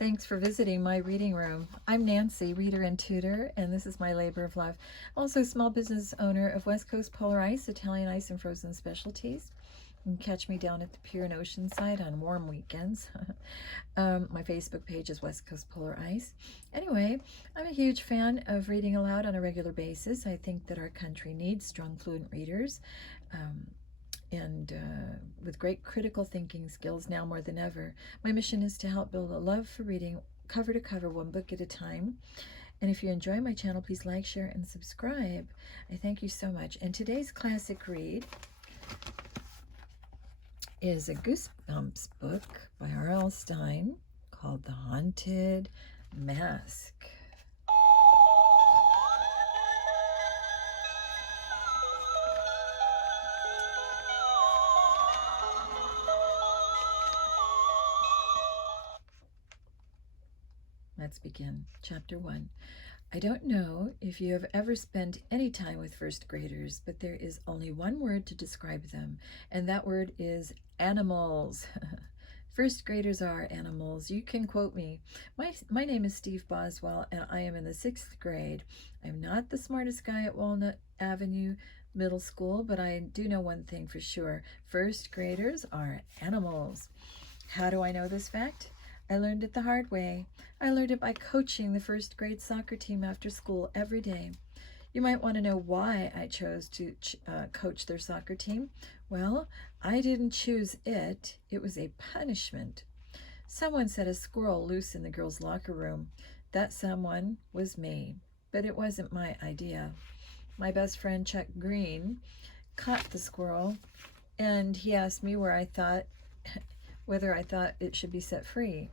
Thanks for visiting my reading room. I'm Nancy, reader and tutor, and this is my labor of love. Also, small business owner of West Coast Polar Ice, Italian ice and frozen specialties. You can catch me down at the pier and Oceanside on warm weekends. My Facebook page is West Coast Polar Ice. Anyway, I'm a huge fan of reading aloud on a regular basis. I think that our country needs strong, fluent readers. And with great critical thinking skills now more than ever. My mission is to help build a love for reading cover to cover, one book at a time. And if you enjoy my channel, please like, share, and subscribe. I thank you so much. And today's classic read is a Goosebumps book by R.L. Stine called The Haunted Mask. Let's begin. Chapter 1. I don't know if you have ever spent any time with first graders, but there is only one word to describe them, and that word is animals. First graders are animals. You can quote me. My name is Steve Boswell, and I am in the 6th grade. I'm not the smartest guy at Walnut Avenue Middle School, but I do know one thing for sure. First graders are animals. How do I know this fact? I learned it the hard way. I learned it by coaching the first grade soccer team after school every day. You might want to know why I chose to coach their soccer team. Well, I didn't choose it. It was a punishment. Someone set a squirrel loose in the girls' locker room. That someone was me, but it wasn't my idea. My best friend, Chuck Green, caught the squirrel, and he asked me whether I thought it should be set free.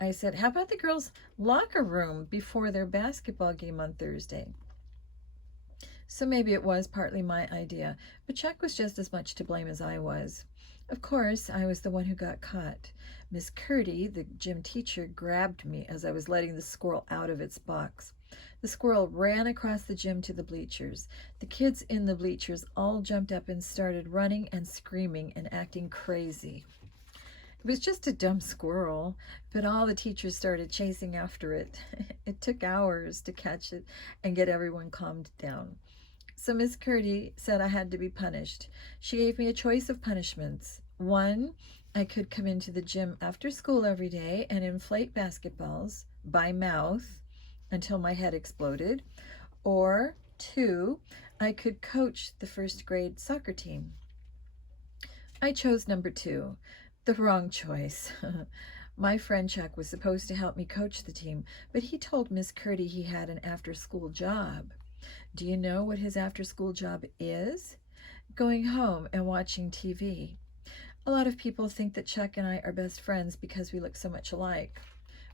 I said, how about the girls' locker room before their basketball game on Thursday? So maybe it was partly my idea, but Chuck was just as much to blame as I was. Of course, I was the one who got caught. Miss Curdy, the gym teacher, grabbed me as I was letting the squirrel out of its box. The squirrel ran across the gym to the bleachers. The kids in the bleachers all jumped up and started running and screaming and acting crazy. It was just a dumb squirrel, but all the teachers started chasing after it. It took hours to catch it and get everyone calmed down. So Miss Curdy said I had to be punished. She gave me a choice of punishments. 1, I could come into the gym after school every day and inflate basketballs by mouth until my head exploded. Or 2, I could coach the first grade soccer team. I chose number 2. The wrong choice. My friend Chuck was supposed to help me coach the team, but he told Miss Curdy he had an after-school job. Do you know what his after-school job is? Going home and watching TV. A lot of people think that Chuck and I are best friends because we look so much alike.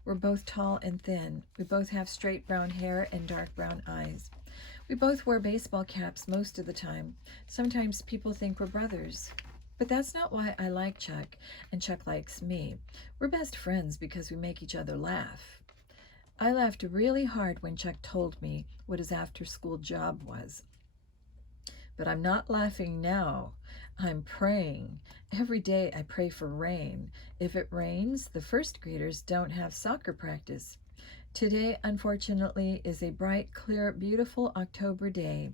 We're both tall and thin. We both have straight brown hair and dark brown eyes. We both wear baseball caps most of the time. Sometimes people think we're brothers. But that's not why I like Chuck, and Chuck likes me. We're best friends because we make each other laugh. I laughed really hard when Chuck told me what his after-school job was. But I'm not laughing now. I'm praying. Every day I pray for rain. If it rains, the first graders don't have soccer practice. Today, unfortunately, is a bright, clear, beautiful October day.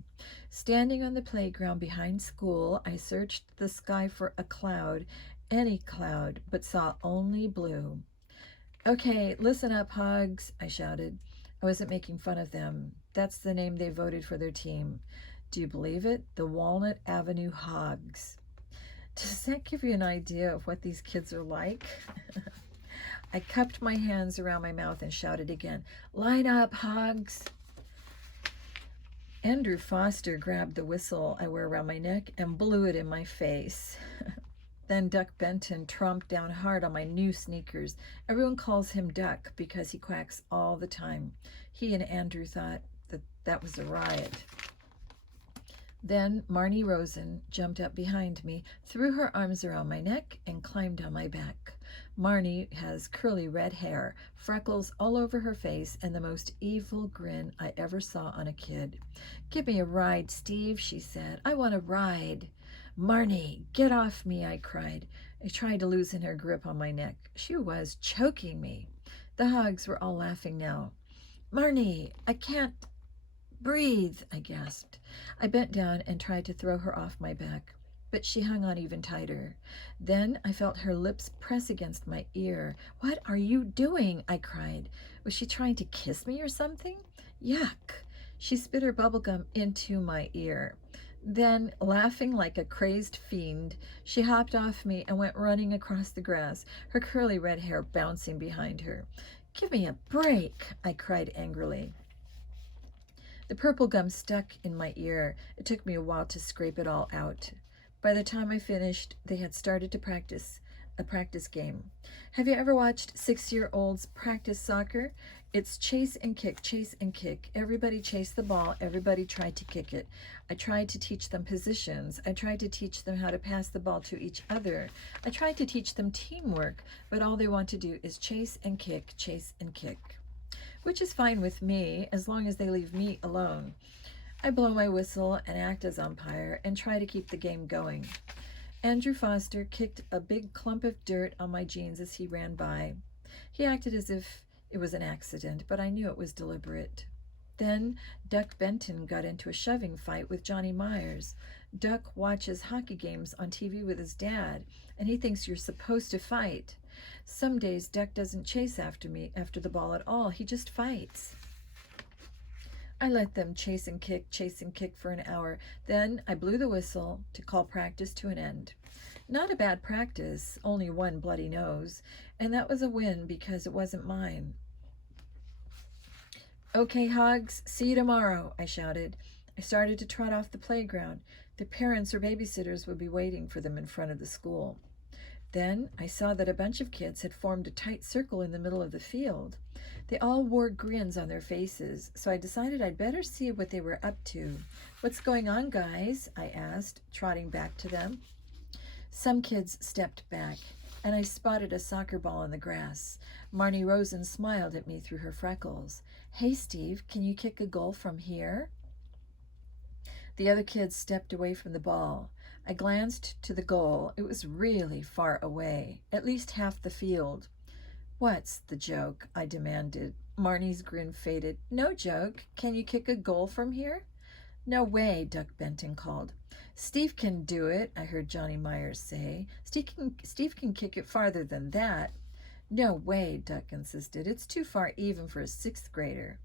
Standing on the playground behind school, I searched the sky for a cloud, any cloud, but saw only blue. Okay, listen up, Hogs, I shouted. I wasn't making fun of them. That's the name they voted for their team. Do you believe it? The Walnut Avenue Hogs. Does that give you an idea of what these kids are like? I cupped my hands around my mouth and shouted again, line up, Hogs. Andrew Foster grabbed the whistle I wear around my neck and blew it in my face. Then Duck Benton tromped down hard on my new sneakers. Everyone calls him Duck because he quacks all the time. He and Andrew thought that was a riot. Then Marnie Rosen jumped up behind me, threw her arms around my neck, and climbed on my back. Marnie has curly red hair, freckles all over her face, and the most evil grin I ever saw on a kid. Give me a ride, Steve, she said. I want a ride. Marnie, get off me, I cried. I tried to loosen her grip on my neck. She was choking me. The Hogs were all laughing now. Marnie, I can't breathe, I gasped. I bent down and tried to throw her off my back, but she hung on even tighter. Then I felt her lips press against my ear. What are you doing? I cried. Was she trying to kiss me or something? Yuck! She spit her bubblegum into my ear. Then, laughing like a crazed fiend, she hopped off me and went running across the grass, her curly red hair bouncing behind her. Give me a break, I cried angrily. The purple gum stuck in my ear. It took me a while to scrape it all out. By the time I finished, they had started to practice a practice game. Have you ever watched 6-year-olds practice soccer? It's chase and kick, chase and kick. Everybody chased the ball. Everybody tried to kick it. I tried to teach them positions. I tried to teach them how to pass the ball to each other. I tried to teach them teamwork, but all they want to do is chase and kick, chase and kick. Which is fine with me, as long as they leave me alone. I blow my whistle and act as umpire and try to keep the game going. Andrew Foster kicked a big clump of dirt on my jeans as he ran by. He acted as if it was an accident, but I knew it was deliberate. Then Duck Benton got into a shoving fight with Johnny Myers. Duck watches hockey games on TV with his dad, and he thinks you're supposed to fight. Some days Duck doesn't chase after the ball at all. He just fights. I let them chase and kick for an hour. Then I blew the whistle to call practice to an end. Not a bad practice, only one bloody nose, and that was a win because it wasn't mine. Okay, Hogs, see you tomorrow, I shouted. I started to trot off the playground. Their parents or babysitters would be waiting for them in front of the school. Then I saw that a bunch of kids had formed a tight circle in the middle of the field. They all wore grins on their faces, so I decided I'd better see what they were up to. What's going on, guys? I asked, trotting back to them. Some kids stepped back, and I spotted a soccer ball in the grass. Marnie Rosen smiled at me through her freckles. Hey, Steve, can you kick a goal from here? The other kids stepped away from the ball. I glanced to the goal. It was really far away, at least half the field. What's the joke? I demanded. Marnie's grin faded. No joke. Can you kick a goal from here? No way, Duck Benton called. Steve can do it, I heard Johnny Myers say. Steve can kick it farther than that. No way, Duck insisted. It's too far even for a 6th grader.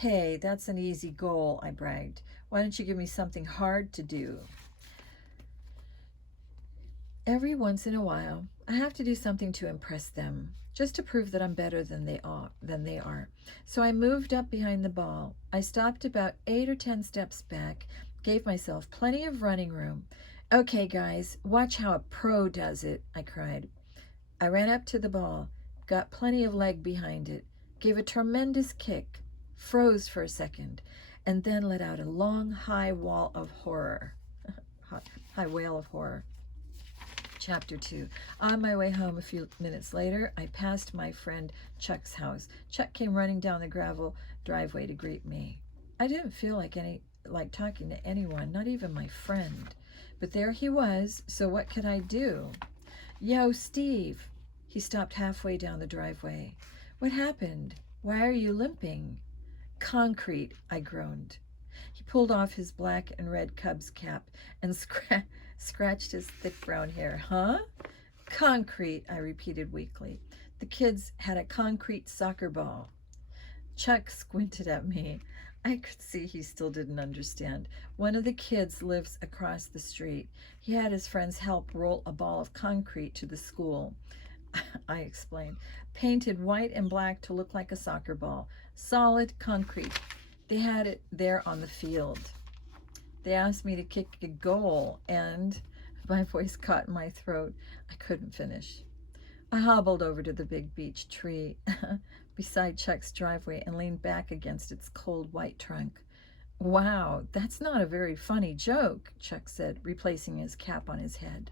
Hey, that's an easy goal, I bragged. Why don't you give me something hard to do? Every once in a while, I have to do something to impress them, just to prove that I'm better than they are. So I moved up behind the ball. I stopped about 8 or 10 steps back, gave myself plenty of running room. Okay, guys, watch how a pro does it, I cried. I ran up to the ball, got plenty of leg behind it, gave a tremendous kick, froze for a second, and then let out a long, high wail of horror. Chapter 2. On my way home a few minutes later, I passed my friend Chuck's house. Chuck came running down the gravel driveway to greet me. I didn't feel like talking to anyone, not even my friend. But there he was, so what could I do? Yo, Steve. He stopped halfway down the driveway. What happened? Why are you limping? Concrete, I groaned. He pulled off his black and red Cubs cap and scratched his thick brown hair. Huh? Concrete, I repeated weakly. The kids had a concrete soccer ball. Chuck squinted at me. I could see he still didn't understand. One of the kids lives across the street. He had his friends help roll a ball of concrete to the school. I explained. Painted white and black to look like a soccer ball. Solid concrete. They had it there on the field. They asked me to kick a goal, and my voice caught in my throat. I couldn't finish. I hobbled over to the big beech tree beside Chuck's driveway and leaned back against its cold white trunk. Wow, that's not a very funny joke, Chuck said, replacing his cap on his head.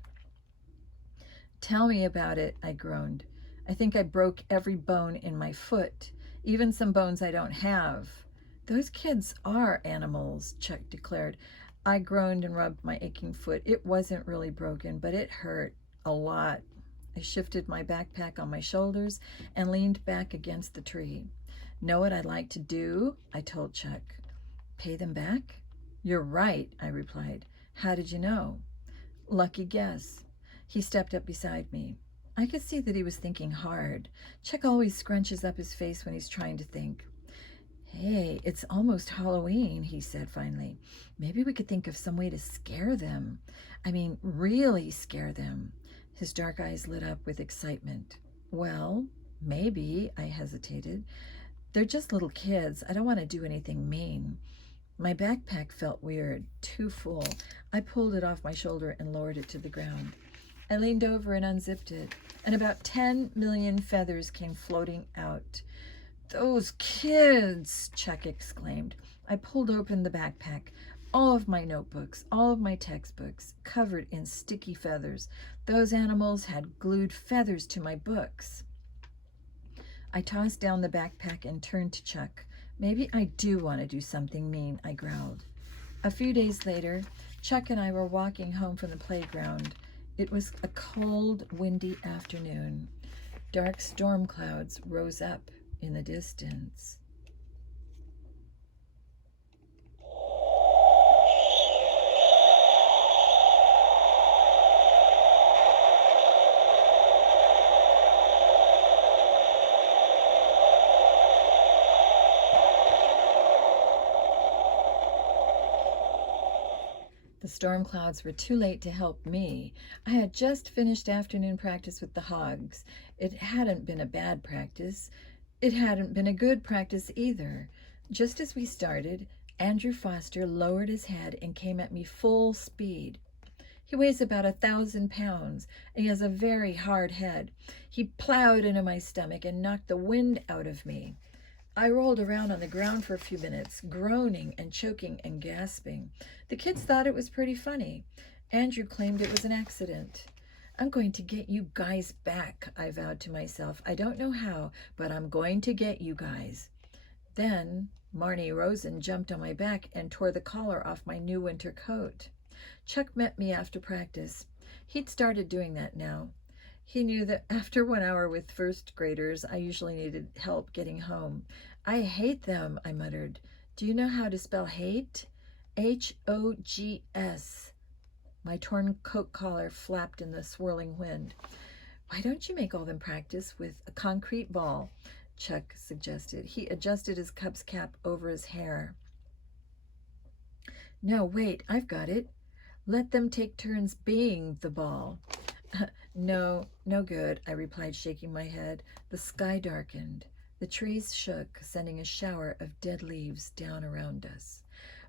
Tell me about it, I groaned. I think I broke every bone in my foot, even some bones I don't have. Those kids are animals, Chuck declared. I groaned and rubbed my aching foot. It wasn't really broken, but it hurt a lot. I shifted my backpack on my shoulders and leaned back against the tree. Know what I'd like to do? I told Chuck. Pay them back? You're right, I replied. How did you know? Lucky guess. He stepped up beside me. I could see that he was thinking hard. Chuck always scrunches up his face when he's trying to think. Hey, it's almost Halloween, he said finally. Maybe we could think of some way to scare them. I mean, really scare them. His dark eyes lit up with excitement. Well, maybe, I hesitated. They're just little kids. I don't want to do anything mean. My backpack felt weird, too full. I pulled it off my shoulder and lowered it to the ground. I leaned over and unzipped it, and about 10 million feathers came floating out. Those kids, Chuck exclaimed. I pulled open the backpack. All of my notebooks, all of my textbooks, covered in sticky feathers. Those animals had glued feathers to my books. I tossed down the backpack and turned to Chuck. Maybe I do want to do something mean, I growled. A few days later, Chuck and I were walking home from the playground. It was a cold, windy afternoon. Dark storm clouds rose up in the distance. The storm clouds were too late to help me. I had just finished afternoon practice with the hogs. It hadn't been a bad practice. It hadn't been a good practice either. Just as we started, Andrew Foster lowered his head and came at me full speed. He weighs about 1,000 pounds, and he has a very hard head. He plowed into my stomach and knocked the wind out of me. I rolled around on the ground for a few minutes, groaning and choking and gasping. The kids thought it was pretty funny. Andrew claimed it was an accident. I'm going to get you guys back, I vowed to myself. I don't know how, but I'm going to get you guys. Then Marnie Rosen jumped on my back and tore the collar off my new winter coat. Chuck met me after practice. He'd started doing that now. He knew that after 1 hour with first graders, I usually needed help getting home. I hate them, I muttered. Do you know how to spell hate? H-O-G-S. My torn coat collar flapped in the swirling wind. Why don't you make all them practice with a concrete ball? Chuck suggested. He adjusted his Cubs cap over his hair. No, wait, I've got it. Let them take turns being the ball. No, no good, I replied, shaking my head. The sky darkened. The trees shook, sending a shower of dead leaves down around us.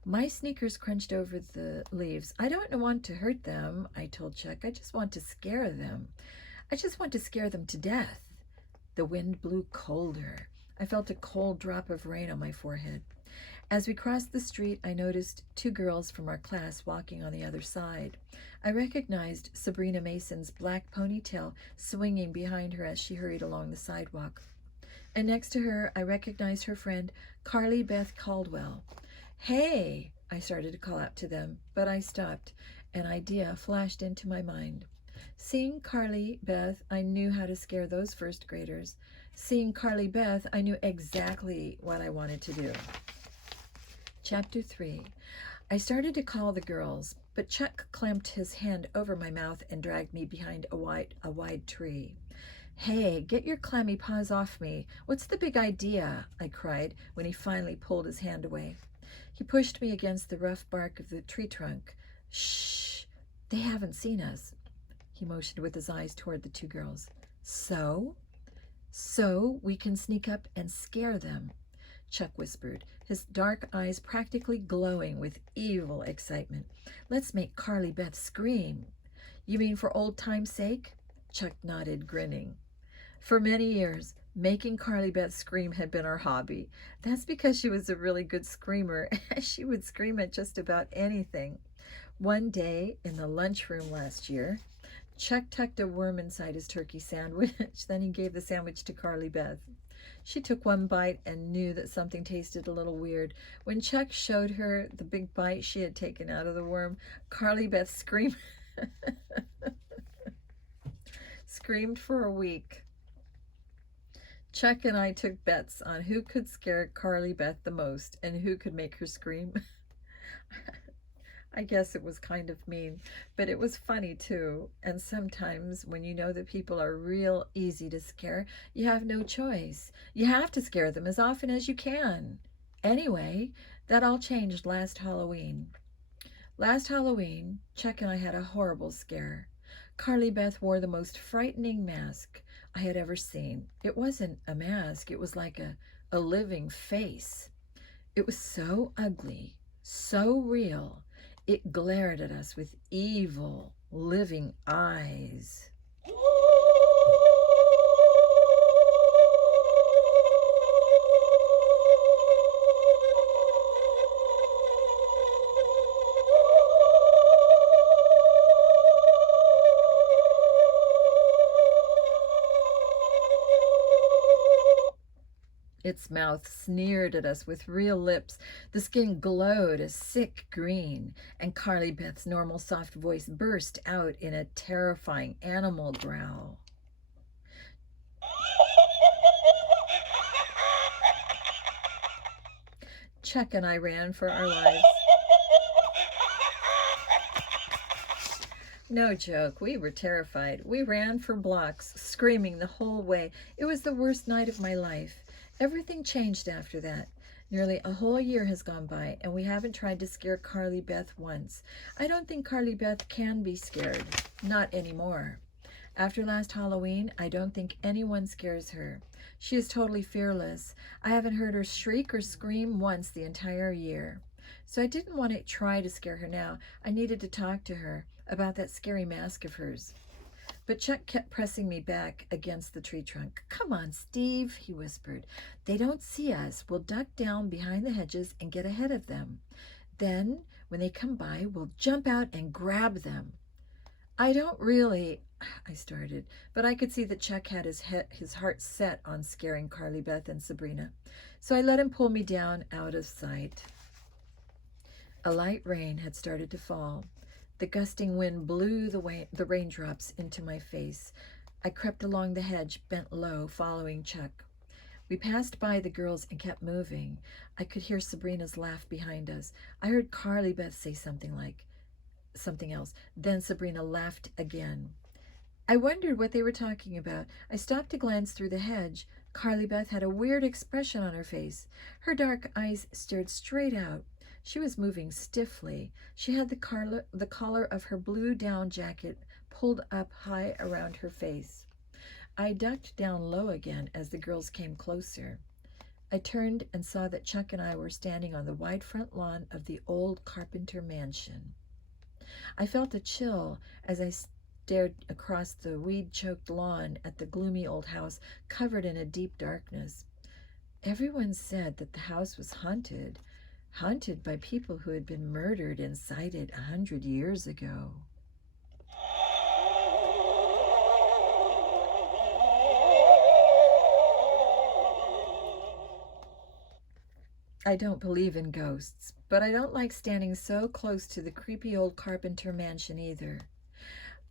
My sneakers crunched over the leaves. I don't want to hurt them, I told Chuck. I just want to scare them. I just want to scare them to death. The wind blew colder. I felt a cold drop of rain on my forehead. As we crossed the street, I noticed 2 girls from our class walking on the other side. I recognized Sabrina Mason's black ponytail swinging behind her as she hurried along the sidewalk. And next to her, I recognized her friend, Carly Beth Caldwell. Hey, I started to call out to them, but I stopped. An idea flashed into my mind. Seeing Carly Beth, I knew how to scare those first graders. Seeing Carly Beth, I knew exactly what I wanted to do. Chapter 3. I started to call the girls, but Chuck clamped his hand over my mouth and dragged me behind a wide tree. Hey, get your clammy paws off me. What's the big idea? I cried when he finally pulled his hand away. He pushed me against the rough bark of the tree trunk. Shh, they haven't seen us. He motioned with his eyes toward the 2 girls. So we can sneak up and scare them, Chuck whispered, his dark eyes practically glowing with evil excitement. Let's make Carly Beth scream. You mean for old time's sake? Chuck nodded, grinning. For many years, making Carly Beth scream had been our hobby. That's because she was a really good screamer. She would scream at just about anything. One day in the lunchroom last year, Chuck tucked a worm inside his turkey sandwich. Then he gave the sandwich to Carly Beth. She took one bite and knew that something tasted a little weird. When Chuck showed her the big bite she had taken out of the worm, Carly Beth screamed. screamed for a week. Chuck and I took bets on who could scare Carly Beth the most and who could make her scream. I guess it was kind of mean, but it was funny too. And sometimes when you know that people are real easy to scare, you have no choice. You have to scare them as often as you can. Anyway, that all changed last Halloween. Last Halloween, Chuck and I had a horrible scare. Carly Beth wore the most frightening mask I had ever seen. It wasn't a mask, it was like a living face. It was so ugly, so real. It glared at us with evil, living eyes. Its mouth sneered at us with real lips. The skin glowed a sick green, and Carly Beth's normal soft voice burst out in a terrifying animal growl. Chuck and I ran for our lives. No joke, we were terrified. We ran for blocks, screaming the whole way. It was the worst night of my life. Everything changed after that. Nearly a whole year has gone by, and we haven't tried to scare Carly Beth once. I don't think Carly Beth can be scared. Not anymore. After last Halloween, I don't think anyone scares her. She is totally fearless. I haven't heard her shriek or scream once the entire year. So I didn't want to try to scare her now. I needed to talk to her about that scary mask of hers. But Chuck kept pressing me back against the tree trunk. "Come on, Steve," he whispered. "They don't see us. We'll duck down behind the hedges and get ahead of them. Then, when they come by, we'll jump out and grab them." "I don't really," I started, but I could see that Chuck had his heart set on scaring Carly Beth and Sabrina. So I let him pull me down out of sight. A light rain had started to fall. The gusting wind blew the raindrops into my face. I crept along the hedge, bent low, following Chuck. We passed by the girls and kept moving. I could hear Sabrina's laugh behind us. I heard Carly Beth say something else. Then Sabrina laughed again. I wondered what they were talking about. I stopped to glance through the hedge. Carly Beth had a weird expression on her face. Her dark eyes stared straight out. She was moving stiffly. She had the collar of her blue down jacket pulled up high around her face. I ducked down low again as the girls came closer. I turned and saw that Chuck and I were standing on the wide front lawn of the old Carpenter mansion. I felt a chill as I stared across the weed-choked lawn at the gloomy old house covered in a deep darkness. Everyone said that the house was haunted by people who had been murdered inside it 100 years ago. I don't believe in ghosts, but I don't like standing so close to the creepy old Carpenter mansion either.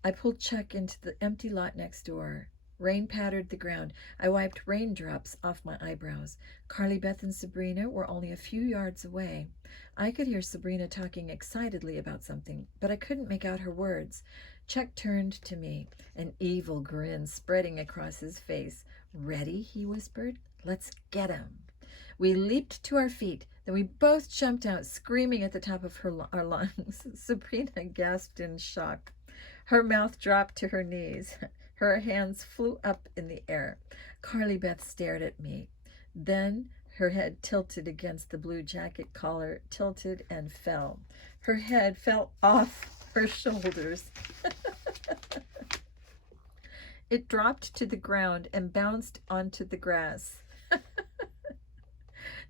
I pulled Chuck into the empty lot next door. Rain pattered the ground. I wiped raindrops off my eyebrows. Carly Beth and Sabrina were only a few yards away. I could hear Sabrina talking excitedly about something, but I couldn't make out her words. Chuck turned to me, an evil grin spreading across his face. "Ready?" he whispered. "Let's get him." We leaped to our feet. Then we both jumped out, screaming at the top of our lungs. Sabrina gasped in shock. Her mouth dropped to her knees. Her hands flew up in the air. Carly Beth stared at me. Then her head tilted against the blue jacket collar, tilted and fell. Her head fell off her shoulders. It dropped to the ground and bounced onto the grass.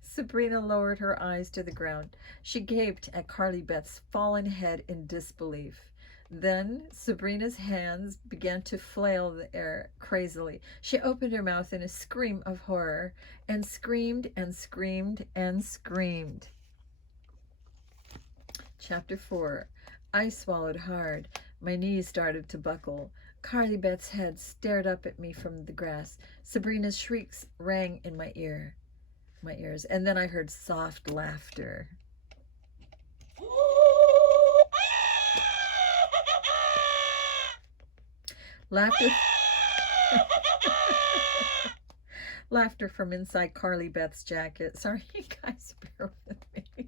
Sabrina lowered her eyes to the ground. She gaped at Carly Beth's fallen head in disbelief. Then Sabrina's hands began to flail the air crazily. She opened her mouth in a scream of horror and screamed and screamed and screamed. Chapter 4. I swallowed hard. My knees started to buckle. Carly Beth's head stared up at me from the grass. Sabrina's shrieks rang in my ears, and then I heard soft laughter. Laughter laughter from inside Carly Beth's jacket. Sorry, you guys, bear with me.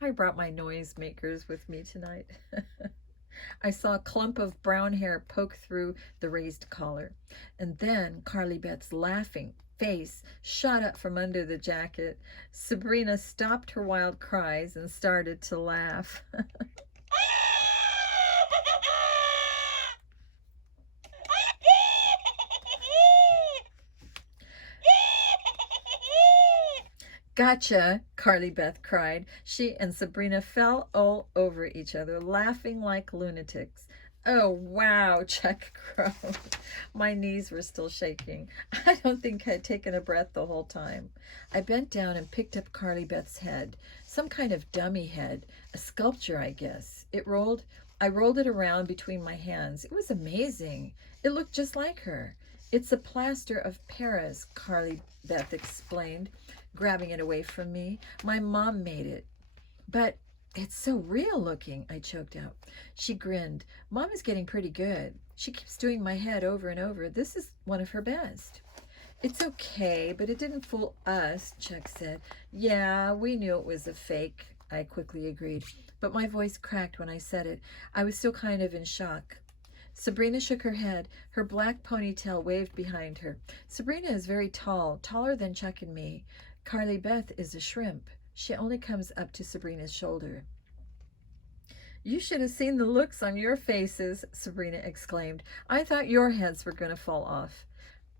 I brought my noisemakers with me tonight. I saw a clump of brown hair poke through the raised collar. And then Carly Beth's laughing face shot up from under the jacket. Sabrina stopped her wild cries and started to laugh. Gotcha, Carly Beth cried. She and Sabrina fell all over each other, laughing like lunatics. Oh, wow, Chuck groaned. My knees were still shaking. I don't think I'd taken a breath the whole time. I bent down and picked up Carly Beth's head, some kind of dummy head, a sculpture, I guess. I rolled it around between my hands. It was amazing. It looked just like her. It's a plaster of Paris, Carly Beth explained, grabbing it away from me. My mom made it. But it's so real looking, I choked out. She grinned. Mom is getting pretty good. She keeps doing my head over and over. This is one of her best. It's okay, but it didn't fool us, Chuck said. Yeah, we knew it was a fake, I quickly agreed. But my voice cracked when I said it. I was still kind of in shock. Sabrina shook her head. Her black ponytail waved behind her. Sabrina is very tall, taller than Chuck and me. Carly Beth is a shrimp. She only comes up to Sabrina's shoulder. You should have seen the looks on your faces, Sabrina exclaimed. I thought your heads were going to fall off.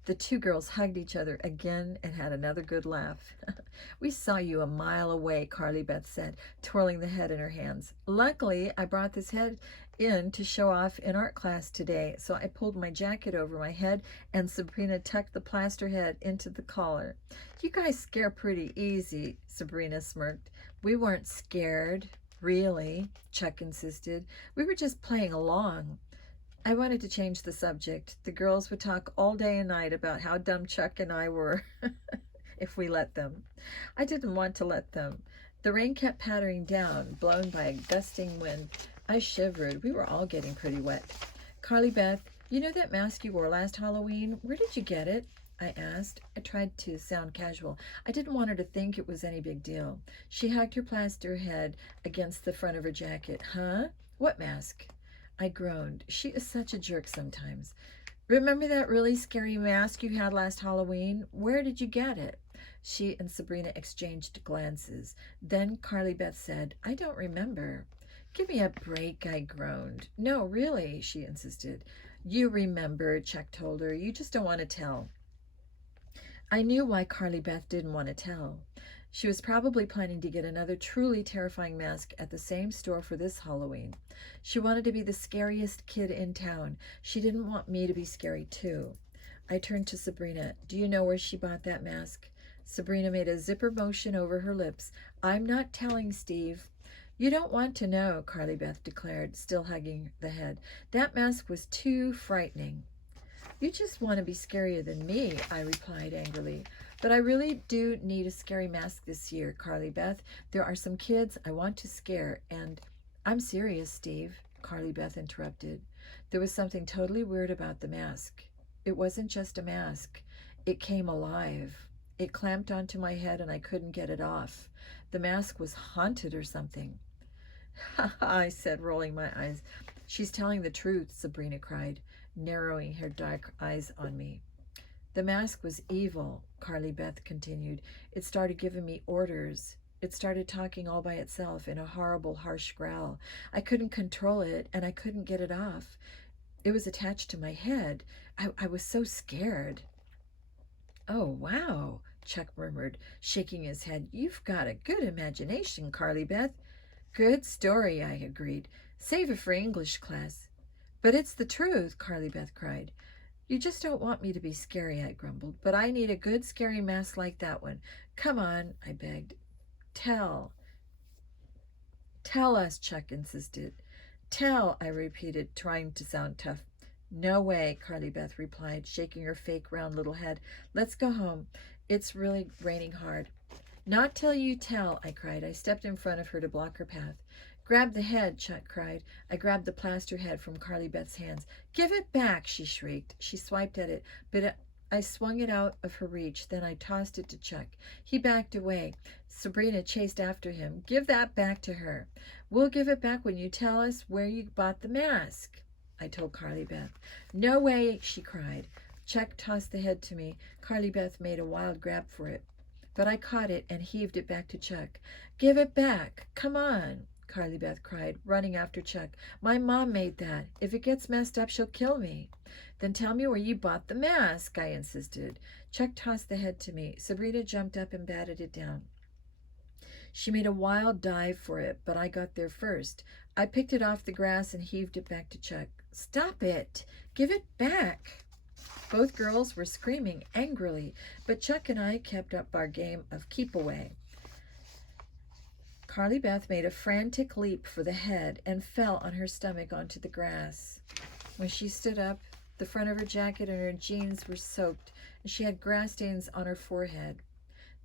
The two girls hugged each other again and had another good laugh. We saw you a mile away, Carly Beth said, twirling the head in her hands. Luckily, I brought this head in to show off in art class today, so I pulled my jacket over my head and Sabrina tucked the plaster head into the collar. You guys scare pretty easy, Sabrina smirked. We weren't scared, really, Chuck insisted. We were just playing along. I wanted to change the subject. The girls would talk all day and night about how dumb Chuck and I were, if we let them. I didn't want to let them. The rain kept pattering down, blown by a gusting wind. I shivered. We were all getting pretty wet. Carly Beth, you know that mask you wore last Halloween? Where did you get it? I asked. I tried to sound casual. I didn't want her to think it was any big deal. She hugged her plaster head against the front of her jacket. Huh? What mask? I groaned. She is such a jerk sometimes. Remember that really scary mask you had last Halloween? Where did you get it? She and Sabrina exchanged glances. Then Carly Beth said, I don't remember. Give me a break, I groaned. No, really, she insisted. You remember, Chuck told her. You just don't want to tell. I knew why Carly Beth didn't want to tell. She was probably planning to get another truly terrifying mask at the same store for this Halloween. She wanted to be the scariest kid in town. She didn't want me to be scary too. I turned to Sabrina. Do you know where she bought that mask? Sabrina made a zipper motion over her lips. I'm not telling, Steve. You don't want to know, Carly Beth declared, still hugging the head. That mask was too frightening. You just want to be scarier than me, I replied angrily. But I really do need a scary mask this year, Carly Beth. There are some kids I want to scare, and I'm serious, Steve, Carly Beth interrupted. There was something totally weird about the mask. It wasn't just a mask. It came alive. It clamped onto my head and I couldn't get it off. The mask was haunted or something. Ha ha, I said, rolling my eyes. She's telling the truth, Sabrina cried, narrowing her dark eyes on me. The mask was evil, Carly Beth continued. It started giving me orders. It started talking all by itself in a horrible, harsh growl. I couldn't control it, and I couldn't get it off. It was attached to my head. I was so scared. Oh, wow, Chuck murmured, shaking his head. You've got a good imagination, Carly Beth. Good story, I agreed. Save it for English class. But it's the truth, Carly Beth cried. You just don't want me to be scary, I grumbled. But I need a good scary mask like that one. Come on, I begged. Tell us, Chuck insisted. Tell, I repeated, trying to sound tough. No way, Carly Beth replied, shaking her fake round little head. Let's go home. It's really raining hard. Not till you tell, I cried. I stepped in front of her to block her path. Grab the head, Chuck cried. I grabbed the plaster head from Carly Beth's hands. Give it back, she shrieked. She swiped at it, but I swung it out of her reach. Then I tossed it to Chuck. He backed away. Sabrina chased after him. Give that back to her. We'll give it back when you tell us where you bought the mask, I told Carly Beth. No way, she cried. Chuck tossed the head to me. Carly Beth made a wild grab for it, but I caught it and heaved it back to Chuck. Give it back. Come on, Carly Beth cried, running after Chuck. My mom made that. If it gets messed up, she'll kill me. Then tell me where you bought the mask, I insisted. Chuck tossed the head to me. Sabrina jumped up and batted it down. She made a wild dive for it, but I got there first. I picked it off the grass and heaved it back to Chuck. Stop it! Give it back! Both girls were screaming angrily, but Chuck and I kept up our game of keep away. Carly Beth made a frantic leap for the head and fell on her stomach onto the grass. When she stood up, the front of her jacket and her jeans were soaked, and she had grass stains on her forehead.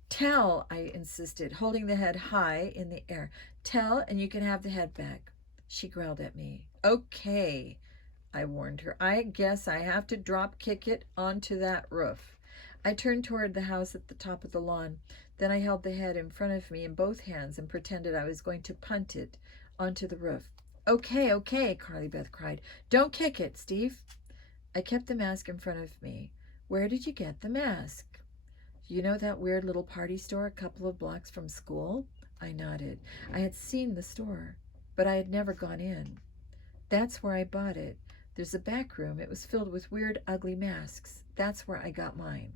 Tell, I insisted, holding the head high in the air. Tell, and you can have the head back. She growled at me. Okay, I warned her. I guess I have to drop kick it onto that roof. I turned toward the house at the top of the lawn. Then I held the head in front of me in both hands and pretended I was going to punt it onto the roof. Okay, okay, Carly Beth cried. Don't kick it, Steve. I kept the mask in front of me. Where did you get the mask? You know that weird little party store a couple of blocks from school? I nodded. I had seen the store, but I had never gone in. That's where I bought it. There's a back room. It was filled with weird, ugly masks. That's where I got mine.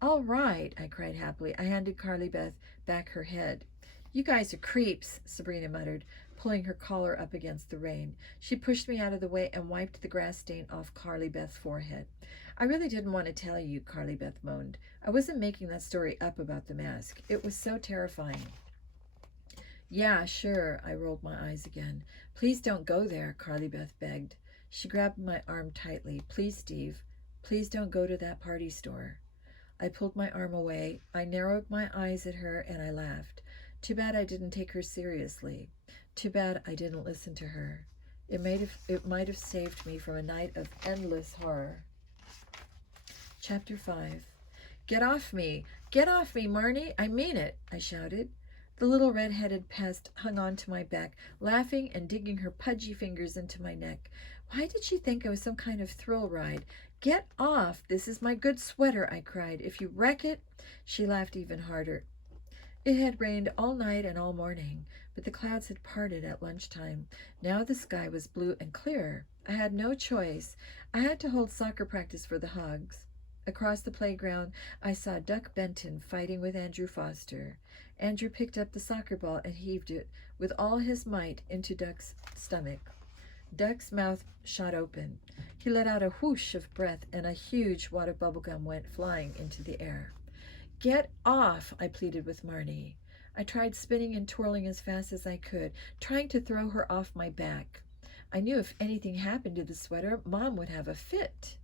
All right, I cried happily. I handed Carly Beth back her head. You guys are creeps, Sabrina muttered, pulling her collar up against the rain. She pushed me out of the way and wiped the grass stain off Carly Beth's forehead. I really didn't want to tell you, Carly Beth moaned. I wasn't making that story up about the mask. It was so terrifying. Yeah, sure, I rolled my eyes again. Please don't go there, Carly Beth begged. She grabbed my arm tightly. Please, Steve, please don't go to that party store. I pulled my arm away. I narrowed my eyes at her and I laughed. Too bad I didn't take her seriously. Too bad I didn't listen to her. It might have saved me from a night of endless horror. Chapter 5. Get off me! Get off me, Marnie! I mean it! I shouted. The little red-headed pest hung on to my back, laughing and digging her pudgy fingers into my neck. Why did she think I was some kind of thrill ride? Get off! This is my good sweater, I cried. If you wreck it... She laughed even harder. It had rained all night and all morning, but the clouds had parted at lunchtime. Now the sky was blue and clear. I had no choice. I had to hold soccer practice for the Hogs. Across the playground, I saw Duck Benton fighting with Andrew Foster. Andrew picked up the soccer ball and heaved it with all his might into Duck's stomach. Duck's mouth shot open. He let out a whoosh of breath, and a huge wad of bubblegum went flying into the air. Get off, I pleaded with Marnie. I tried spinning and twirling as fast as I could, trying to throw her off my back. I knew if anything happened to the sweater, Mom would have a fit.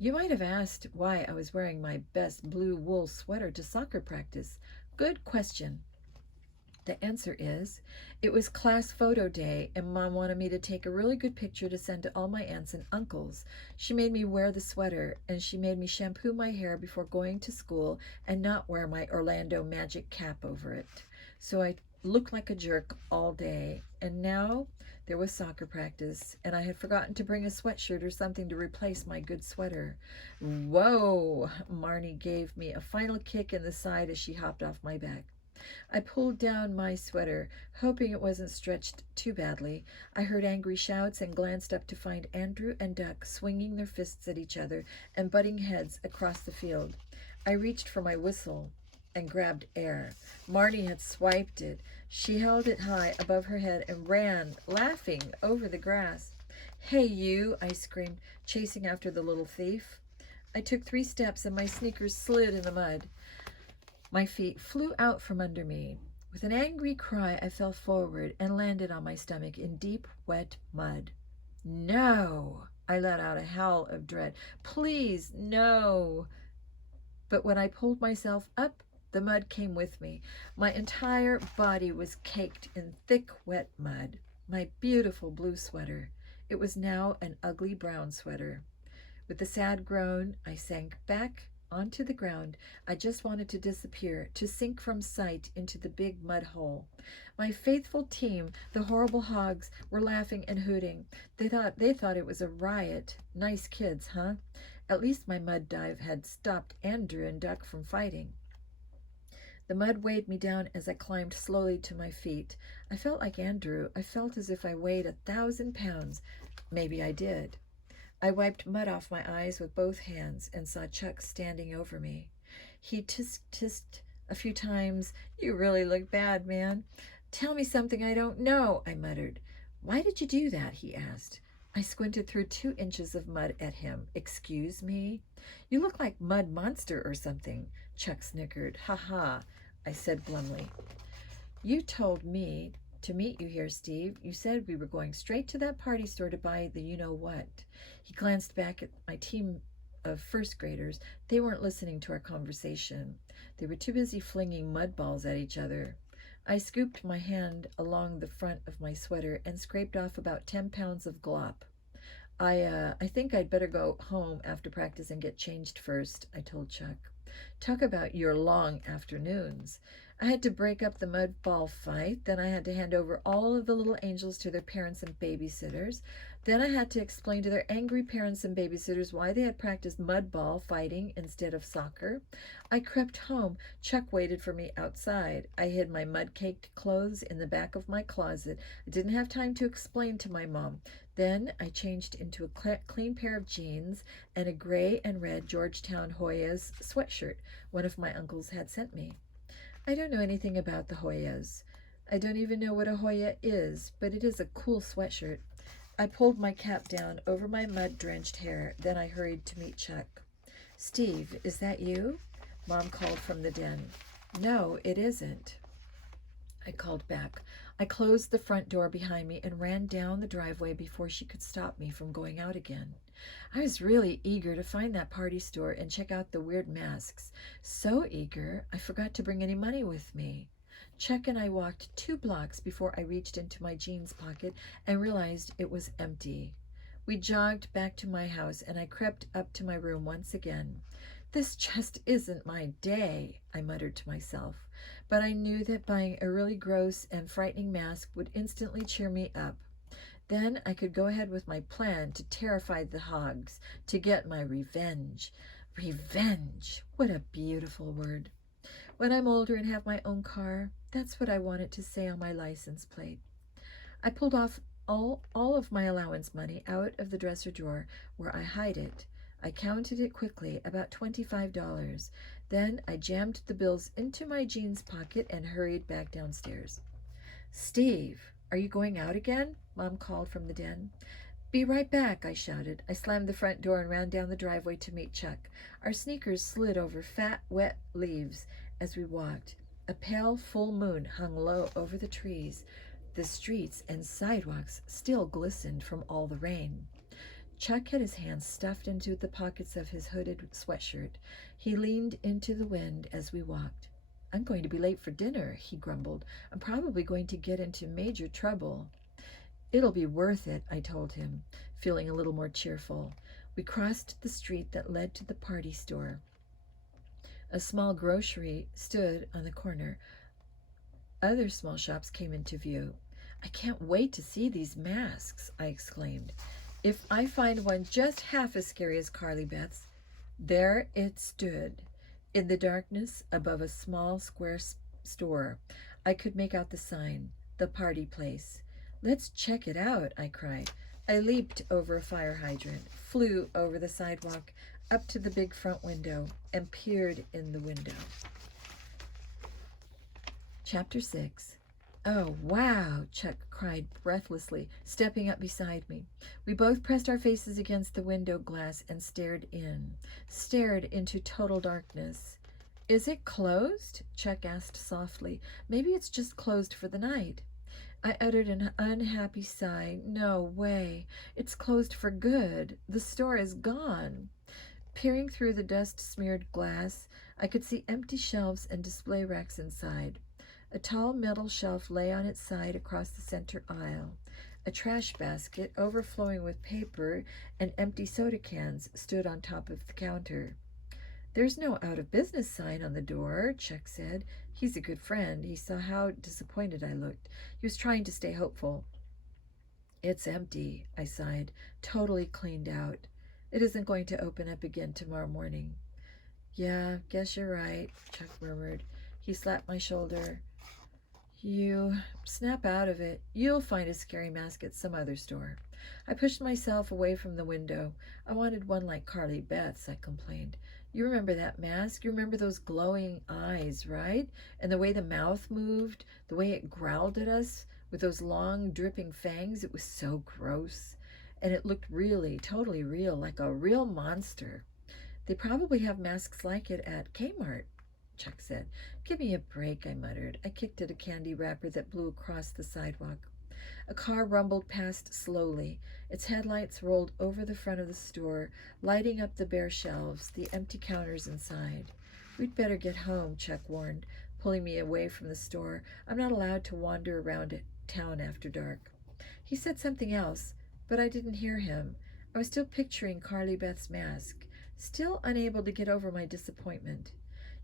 You might have asked why I was wearing my best blue wool sweater to soccer practice. Good question. The answer is, it was class photo day, and Mom wanted me to take a really good picture to send to all my aunts and uncles. She made me wear the sweater, and she made me shampoo my hair before going to school and not wear my Orlando Magic cap over it. So I looked like a jerk all day, and now there was soccer practice, and I had forgotten to bring a sweatshirt or something to replace my good sweater. Whoa! Marnie gave me a final kick in the side as she hopped off my back. I pulled down my sweater, hoping it wasn't stretched too badly. I heard angry shouts and glanced up to find Andrew and Duck swinging their fists at each other and butting heads across the field. I reached for my whistle and grabbed air. Marnie had swiped it. She held it high above her head and ran, laughing, over the grass. Hey, you, I screamed, chasing after the little thief. I took 3 steps and my sneakers slid in the mud. My feet flew out from under me. With an angry cry, I fell forward and landed on my stomach in deep, wet mud. No! I let out a howl of dread. Please, no. But when I pulled myself up, the mud came with me. My entire body was caked in thick, wet mud. My beautiful blue sweater. It was now an ugly brown sweater. With a sad groan, I sank back onto the ground. I just wanted to disappear, to sink from sight into the big mud hole. My faithful team, the horrible hogs, were laughing and hooting. They thought it was a riot. Nice kids, huh? At least my mud dive had stopped Andrew and Duck from fighting. The mud weighed me down as I climbed slowly to my feet. I felt like Andrew. I felt as if I weighed 1,000 pounds. Maybe I did. I wiped mud off my eyes with both hands and saw Chuck standing over me. He tissed a few times. You really look bad, man. Tell me something I don't know, I muttered. Why did you do that? He asked. I squinted through 2 inches of mud at him. Excuse me? You look like Mud Monster or something, Chuck snickered. Ha ha, I said glumly. You told me to meet you here, Steve. You said we were going straight to that party store to buy the you-know-what. He glanced back at my team of first graders. They weren't listening to our conversation. They were too busy flinging mud balls at each other. I scooped my hand along the front of my sweater and scraped off about 10 pounds of glop. I think I'd better go home after practice and get changed first, I told Chuck. Talk about your long afternoons. I had to break up the mud ball fight. Then I had to hand over all of the little angels to their parents and babysitters. Then I had to explain to their angry parents and babysitters why they had practiced mud ball fighting instead of soccer. I crept home. Chuck waited for me outside. I hid my mud-caked clothes in the back of my closet. I didn't have time to explain to my mom. Then I changed into a clean pair of jeans and a gray and red Georgetown Hoyas sweatshirt one of my uncles had sent me. I don't know anything about the Hoyas. I don't even know what a Hoya is, but it is a cool sweatshirt. I pulled my cap down over my mud-drenched hair. Then I hurried to meet Chuck. Steve, is that you? Mom called from the den. No, it isn't, I called back. I closed the front door behind me and ran down the driveway before she could stop me from going out again. I was really eager to find that party store and check out the weird masks. So eager, I forgot to bring any money with me. Chuck and I walked 2 blocks before I reached into my jeans pocket and realized it was empty. We jogged back to my house and I crept up to my room once again. This just isn't my day, I muttered to myself, but I knew that buying a really gross and frightening mask would instantly cheer me up. Then I could go ahead with my plan to terrify the hogs, to get my revenge. Revenge! What a beautiful word. When I'm older and have my own car, that's what I want it to say on my license plate. I pulled off all of my allowance money out of the dresser drawer where I hide it. I counted it quickly, about $25. Then I jammed the bills into my jeans pocket and hurried back downstairs. Steve, are you going out again? Mom called from the den. Be right back, I shouted. I slammed the front door and ran down the driveway to meet Chuck. Our sneakers slid over fat, wet leaves as we walked. A pale full moon hung low over the trees. The streets and sidewalks still glistened from all the rain. Chuck had his hands stuffed into the pockets of his hooded sweatshirt. He leaned into the wind as we walked. I'm going to be late for dinner, he grumbled. I'm probably going to get into major trouble. It'll be worth it, I told him, feeling a little more cheerful. We crossed the street that led to the party store. A small grocery stood on the corner. Other small shops came into view. I can't wait to see these masks, I exclaimed. If I find one just half as scary as Carly Beth's. There it stood, in the darkness above a small square store. I could make out the sign, the party place. Let's check it out, I cried. I leaped over a fire hydrant, flew over the sidewalk, up to the big front window, and peered in the window. Chapter 6. Oh, wow, Chuck cried breathlessly, stepping up beside me. We both pressed our faces against the window glass and stared into total darkness. Is it closed? Chuck asked softly. Maybe it's just closed for the night. I uttered an unhappy sigh. No way. It's closed for good. The store is gone. Peering through the dust-smeared glass, I could see empty shelves and display racks inside. A tall metal shelf lay on its side across the center aisle. A trash basket, overflowing with paper and empty soda cans, stood on top of the counter. "There's no out of business sign on the door," Chuck said. He's a good friend. He saw how disappointed I looked. He was trying to stay hopeful. "It's empty," I sighed. "Totally cleaned out. It isn't going to open up again tomorrow morning." "Yeah, guess you're right," Chuck murmured. He slapped my shoulder. "You snap out of it. You'll find a scary mask at some other store." I pushed myself away from the window. "I wanted one like Carly Beth's," I complained. "You remember that mask? You remember those glowing eyes, right? And the way the mouth moved, the way it growled at us with those long, dripping fangs. It was so gross. And it looked really, totally real, like a real monster." "They probably have masks like it at Kmart," Chuck said. "Give me a break," I muttered. I kicked at a candy wrapper that blew across the sidewalk. A car rumbled past slowly. Its headlights rolled over the front of the store, lighting up the bare shelves, the empty counters inside. "We'd better get home," Chuck warned, pulling me away from the store. "I'm not allowed to wander around town after dark." He said something else, but I didn't hear him. I was still picturing Carly Beth's mask, still unable to get over my disappointment.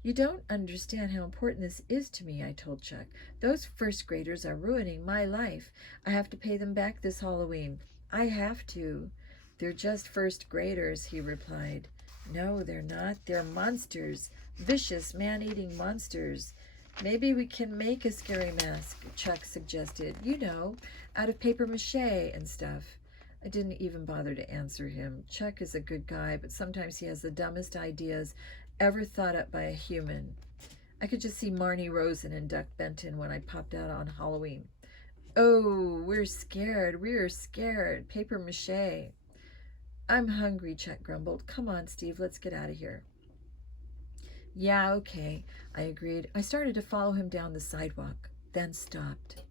"You don't understand how important this is to me," I told Chuck. "Those first graders are ruining my life. I have to pay them back this Halloween. I have to." "They're just first graders," he replied. "No, they're not. They're monsters. Vicious, man-eating monsters." "Maybe we can make a scary mask," Chuck suggested. "You know, out of paper mache and stuff." I didn't even bother to answer him. Chuck is a good guy, but sometimes he has the dumbest ideas ever thought up by a human. I could just see Marnie Rosen and Duck Benton when I popped out on Halloween. "Oh, we're scared. We're scared. Paper mache." "I'm hungry," Chuck grumbled. "Come on, Steve, let's get out of here." "Yeah, okay," I agreed. I started to follow him down the sidewalk, then stopped.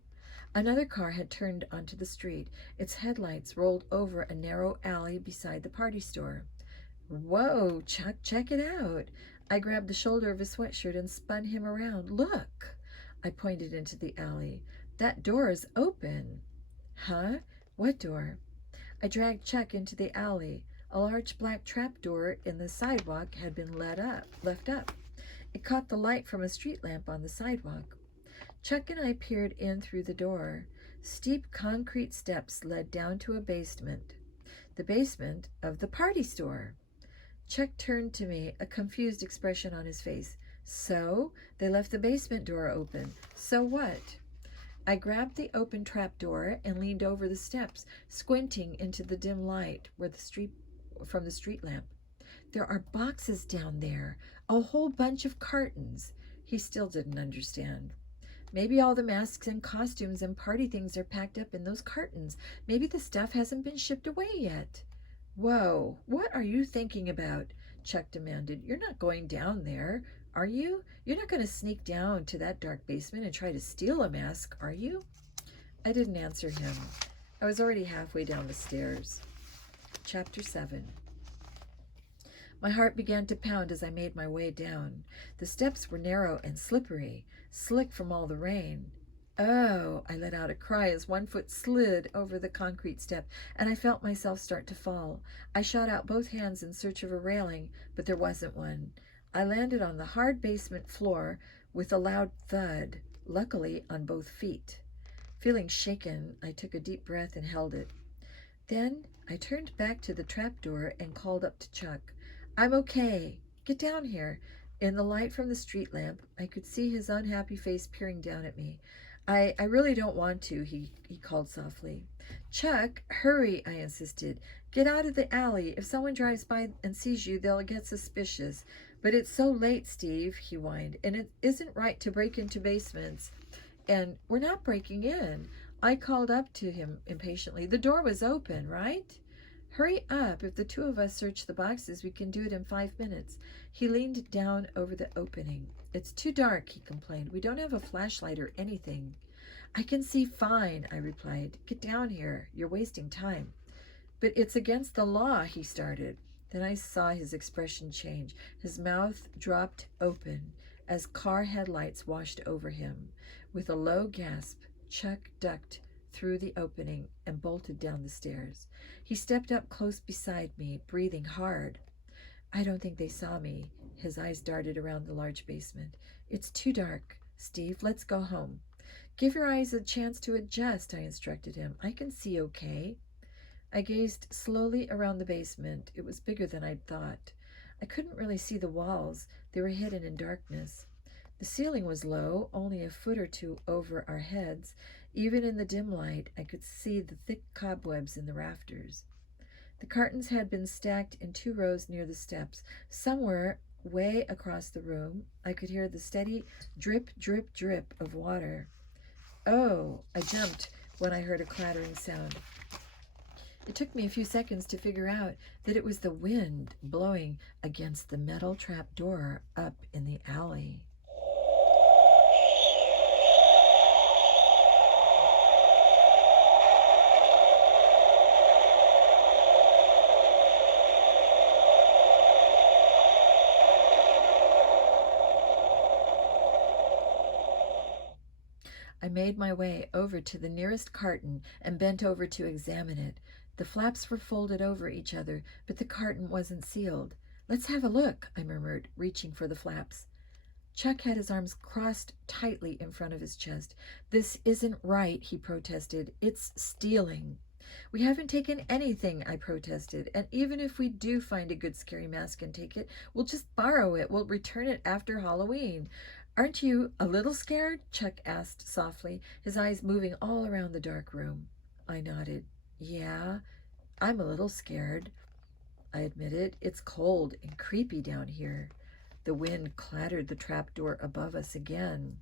Another car had turned onto the street. Its headlights rolled over a narrow alley beside the party store. "Whoa, Chuck, check it out." I grabbed the shoulder of his sweatshirt and spun him around. "Look." I pointed into the alley. "That door is open." "Huh? What door?" I dragged Chuck into the alley. A large black trap door in the sidewalk had been left up. It caught the light from a street lamp on the sidewalk. Chuck and I peered in through the door. Steep concrete steps led down to a basement. The basement of the party store. Chuck turned to me, a confused expression on his face. "So? They left the basement door open. So what?" I grabbed the open trap door and leaned over the steps, squinting into the dim light from the street lamp. "There are boxes down there, a whole bunch of cartons." He still didn't understand. "Maybe all the masks and costumes and party things are packed up in those cartons. Maybe the stuff hasn't been shipped away yet." "Whoa, what are you thinking about?" Chuck demanded. "You're not going down there, are you? You're not going to sneak down to that dark basement and try to steal a mask, are you?" I didn't answer him. I was already halfway down the stairs. Chapter 7. My heart began to pound as I made my way down. The steps were narrow and slippery, slick from all the rain. "Oh," I let out a cry as one foot slid over the concrete step, and I felt myself start to fall. I shot out both hands in search of a railing, but there wasn't one. I landed on the hard basement floor with a loud thud, luckily on both feet. Feeling shaken, I took a deep breath and held it. Then I turned back to the trapdoor and called up to Chuck. "I'm okay. Get down here." In the light from the street lamp, I could see his unhappy face peering down at me. I really don't want to," he called softly. "Chuck, hurry," I insisted. "Get out of the alley. If someone drives by and sees you, they'll get suspicious." "But it's so late, Steve," he whined, "and it isn't right to break into basements." "And we're not breaking in." I called up to him impatiently. "The door was open, right?" "Hurry up. If the two of us search the boxes, we can do it in 5 minutes." He leaned down over the opening. "It's too dark," he complained. "We don't have a flashlight or anything." I can see fine, I replied. Get down here. You're wasting time. But it's against the law, he started. Then I saw his expression change. His mouth dropped open as car headlights washed over him. With a low gasp, Chuck ducked through the opening and bolted down the stairs. He stepped up close beside me, breathing hard. I don't think they saw me. His eyes darted around the large basement. It's too dark. Steve, let's go home. Give your eyes a chance to adjust, I instructed him. I can see okay. I gazed slowly around the basement. It was bigger than I'd thought. I couldn't really see the walls. They were hidden in darkness. The ceiling was low, only a foot or two over our heads. Even in the dim light, I could see the thick cobwebs in the rafters. The cartons had been stacked in 2 rows near the steps. Somewhere, way across the room, I could hear the steady drip, drip, drip of water. Oh, I jumped when I heard a clattering sound. It took me a few seconds to figure out that it was the wind blowing against the metal trap door up in the alley. I made my way over to the nearest carton and bent over to examine it. The flaps were folded over each other, but the carton wasn't sealed. Let's have a look, I murmured, reaching for the flaps. Chuck had his arms crossed tightly in front of his chest. This isn't right, he protested. It's stealing. We haven't taken anything, I protested. And even if we do find a good scary mask and take it, we'll just borrow it. We'll return it after Halloween. Aren't you a little scared? Chuck asked softly, his eyes moving all around the dark room. I nodded. Yeah, I'm a little scared, I admitted. It's cold and creepy down here. The wind clattered the trap door above us again.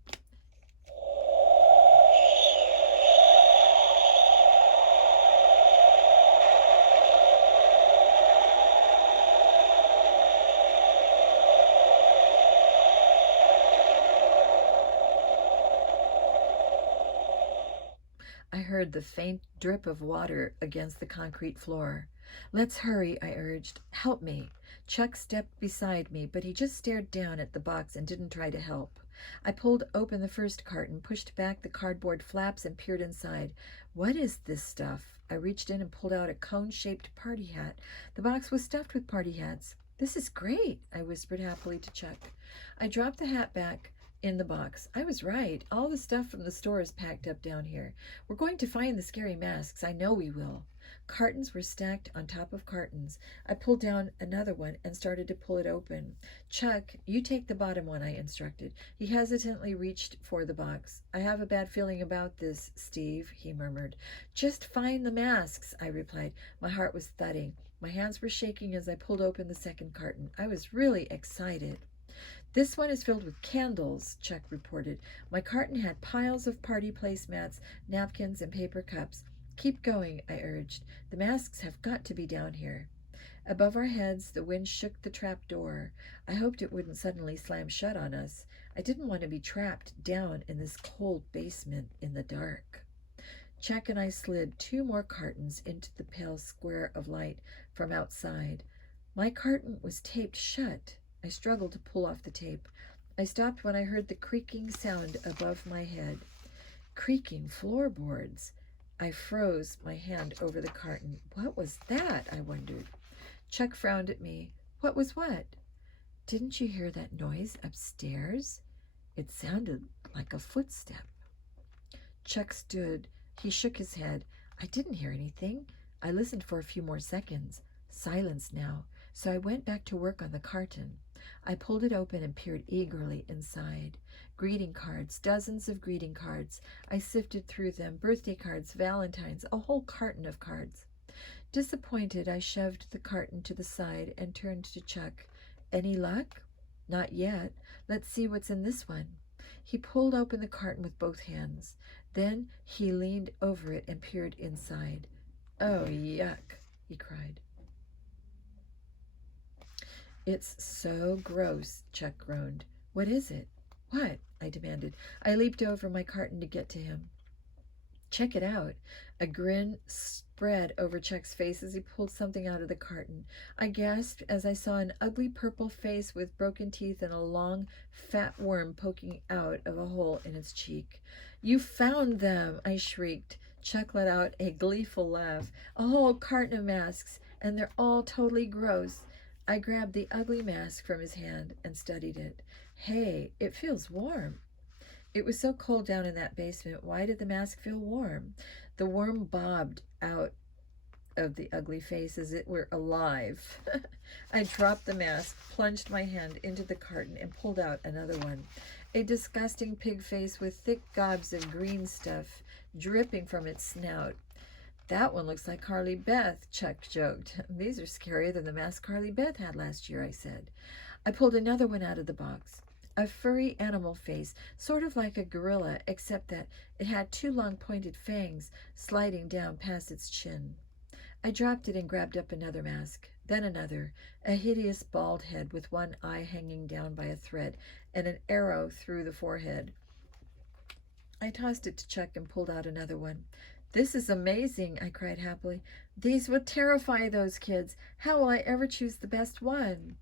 I heard the faint drip of water against the concrete floor. Let's hurry, I urged. Help me. Chuck stepped beside me, but he just stared down at the box and didn't try to help. I pulled open the first carton, pushed back the cardboard flaps, and peered inside. What is this stuff? I reached in and pulled out a cone-shaped party hat. The box was stuffed with party hats. This is great, I whispered happily to Chuck. I dropped the hat back in the box. I was right. All the stuff from the store is packed up down here. We're going to find the scary masks. I know we will. Cartons were stacked on top of cartons. I pulled down another one and started to pull it open. Chuck, you take the bottom one, I instructed. He hesitantly reached for the box. I have a bad feeling about this, Steve, he murmured. Just find the masks, I replied. My heart was thudding. My hands were shaking as I pulled open the second carton. I was really excited. This one is filled with candles, Chuck reported. My carton had piles of party placemats, napkins, and paper cups. Keep going, I urged. The masks have got to be down here. Above our heads, the wind shook the trap door. I hoped it wouldn't suddenly slam shut on us. I didn't want to be trapped down in this cold basement in the dark. Chuck and I slid 2 more cartons into the pale square of light from outside. My carton was taped shut. I struggled to pull off the tape. I stopped when I heard the creaking sound above my head. Creaking floorboards. I froze my hand over the carton. What was that? I wondered. Chuck frowned at me. What was what? Didn't you hear that noise upstairs? It sounded like a footstep. Chuck stood. He shook his head. I didn't hear anything. I listened for a few more seconds. Silence now. So I went back to work on the carton. I pulled it open and peered eagerly inside. Greeting cards, dozens of greeting cards. I sifted through them. Birthday cards, Valentine's, a whole carton of cards. Disappointed, I shoved the carton to the side and turned to Chuck. Any luck? Not yet. Let's see what's in this one. He pulled open the carton with both hands. Then he leaned over it and peered inside. Oh, yuck, he cried. It's so gross, Chuck groaned. What is it? What? I demanded. I leaped over my carton to get to him. Check it out. A grin spread over Chuck's face as he pulled something out of the carton. I gasped as I saw an ugly purple face with broken teeth and a long, fat worm poking out of a hole in its cheek. You found them! I shrieked. Chuck let out a gleeful laugh. A whole carton of masks, and they're all totally gross. I grabbed the ugly mask from his hand and studied it. Hey, it feels warm. It was so cold down in that basement. Why did the mask feel warm? The worm bobbed out of the ugly face as it were alive. I dropped the mask, plunged my hand into the carton, and pulled out another one. A disgusting pig face with thick gobs of green stuff dripping from its snout. That one looks like Carly Beth, Chuck joked. These are scarier than the mask Carly Beth had last year, I said. I pulled another one out of the box. A furry animal face, sort of like a gorilla, except that it had two long pointed fangs sliding down past its chin. I dropped it and grabbed up another mask, then another, a hideous bald head with one eye hanging down by a thread and an arrow through the forehead. I tossed it to Chuck and pulled out another one. This is amazing, I cried happily. These would terrify those kids. How will I ever choose the best one?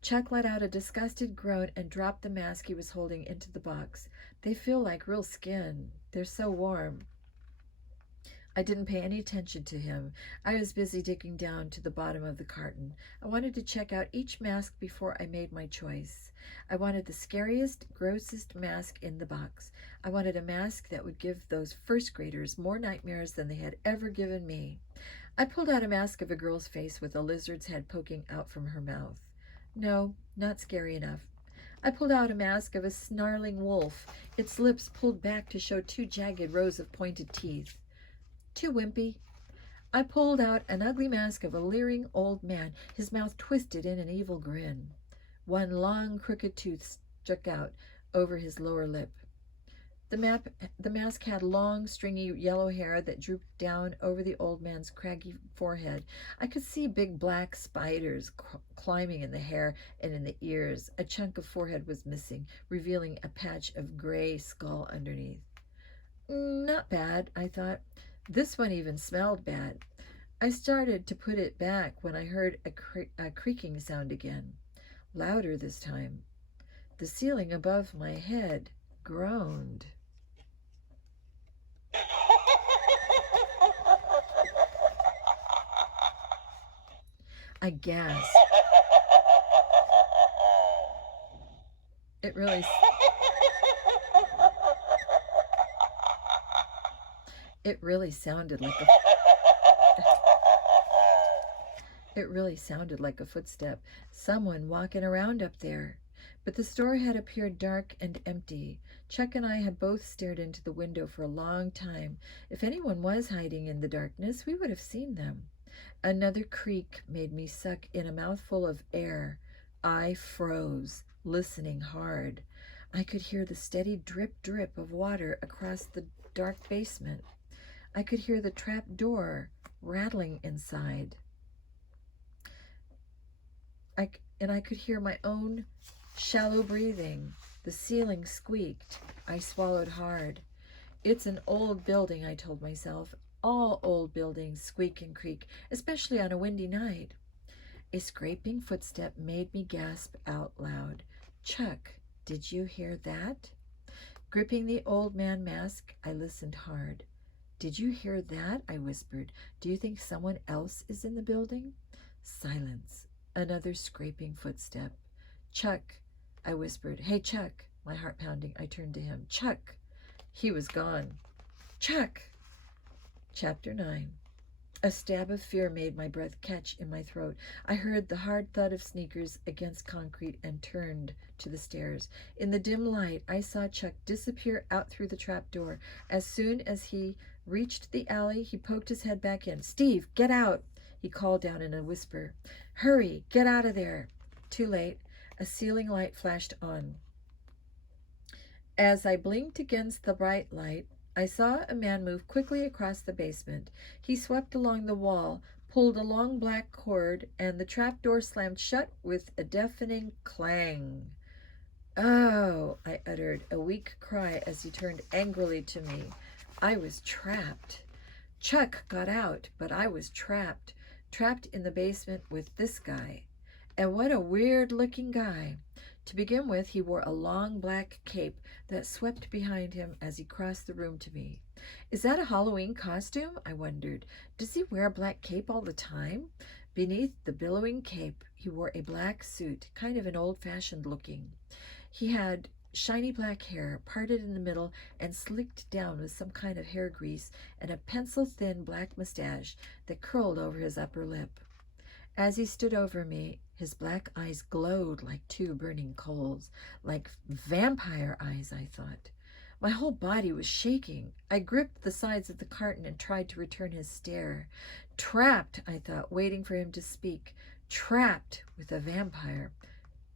Chuck let out a disgusted groan and dropped the mask he was holding into the box. They feel like real skin. They're so warm. I didn't pay any attention to him. I was busy digging down to the bottom of the carton. I wanted to check out each mask before I made my choice. I wanted the scariest, grossest mask in the box. I wanted a mask that would give those first graders more nightmares than they had ever given me. I pulled out a mask of a girl's face with a lizard's head poking out from her mouth. No, not scary enough. I pulled out a mask of a snarling wolf, its lips pulled back to show two jagged rows of pointed teeth. Too wimpy. I pulled out an ugly mask of a leering old man, his mouth twisted in an evil grin. One long, crooked tooth stuck out over his lower lip. The mask had long, stringy yellow hair that drooped down over the old man's craggy forehead. I could see big black spiders climbing in the hair and in the ears. A chunk of forehead was missing, revealing a patch of gray skull underneath. Not bad, I thought. This one even smelled bad. I started to put it back when I heard a creaking sound again, louder this time. The ceiling above my head groaned. I gasped. It really sounded like a footstep, someone walking around up there. But the store had appeared dark and empty. Chuck and I had both stared into the window for a long time. If anyone was hiding in the darkness, we would have seen them. Another creak made me suck in a mouthful of air. I froze, listening hard. I could hear the steady drip, drip of water across the dark basement. I could hear the trap door rattling inside. I could hear my own shallow breathing. The ceiling squeaked. I swallowed hard. It's an old building, I told myself. All old buildings squeak and creak, especially on a windy night. A scraping footstep made me gasp out loud. Chuck, did you hear that? Gripping the old man mask, I listened hard. Did you hear that? I whispered. Do you think someone else is in the building? Silence. Another scraping footstep. Chuck, I whispered. Hey, Chuck. My heart pounding, I turned to him. Chuck. He was gone. Chuck. Chapter 9. A stab of fear made my breath catch in my throat. I heard the hard thud of sneakers against concrete and turned to the stairs. In the dim light, I saw Chuck disappear out through the trap door. As soon as he reached the alley, he poked his head back in. Steve, get out, he called down in a whisper. Hurry, get out of there. Too late. A ceiling light flashed on. As I blinked against the bright light, I saw a man move quickly across the basement. He swept along the wall, pulled a long black cord, and the trap door slammed shut with a deafening clang. Oh, I uttered a weak cry as he turned angrily to me. I was trapped. Chuck got out, but I was trapped. Trapped in the basement with this guy. And what a weird-looking guy. To begin with, he wore a long black cape that swept behind him as he crossed the room to me. Is that a Halloween costume? I wondered. Does he wear a black cape all the time? Beneath the billowing cape, he wore a black suit, kind of an old-fashioned looking. He had shiny black hair, parted in the middle and slicked down with some kind of hair grease, and a pencil-thin black mustache that curled over his upper lip. As he stood over me, his black eyes glowed like two burning coals, like vampire eyes, I thought. My whole body was shaking. I gripped the sides of the carton and tried to return his stare. Trapped, I thought, waiting for him to speak. Trapped with a vampire.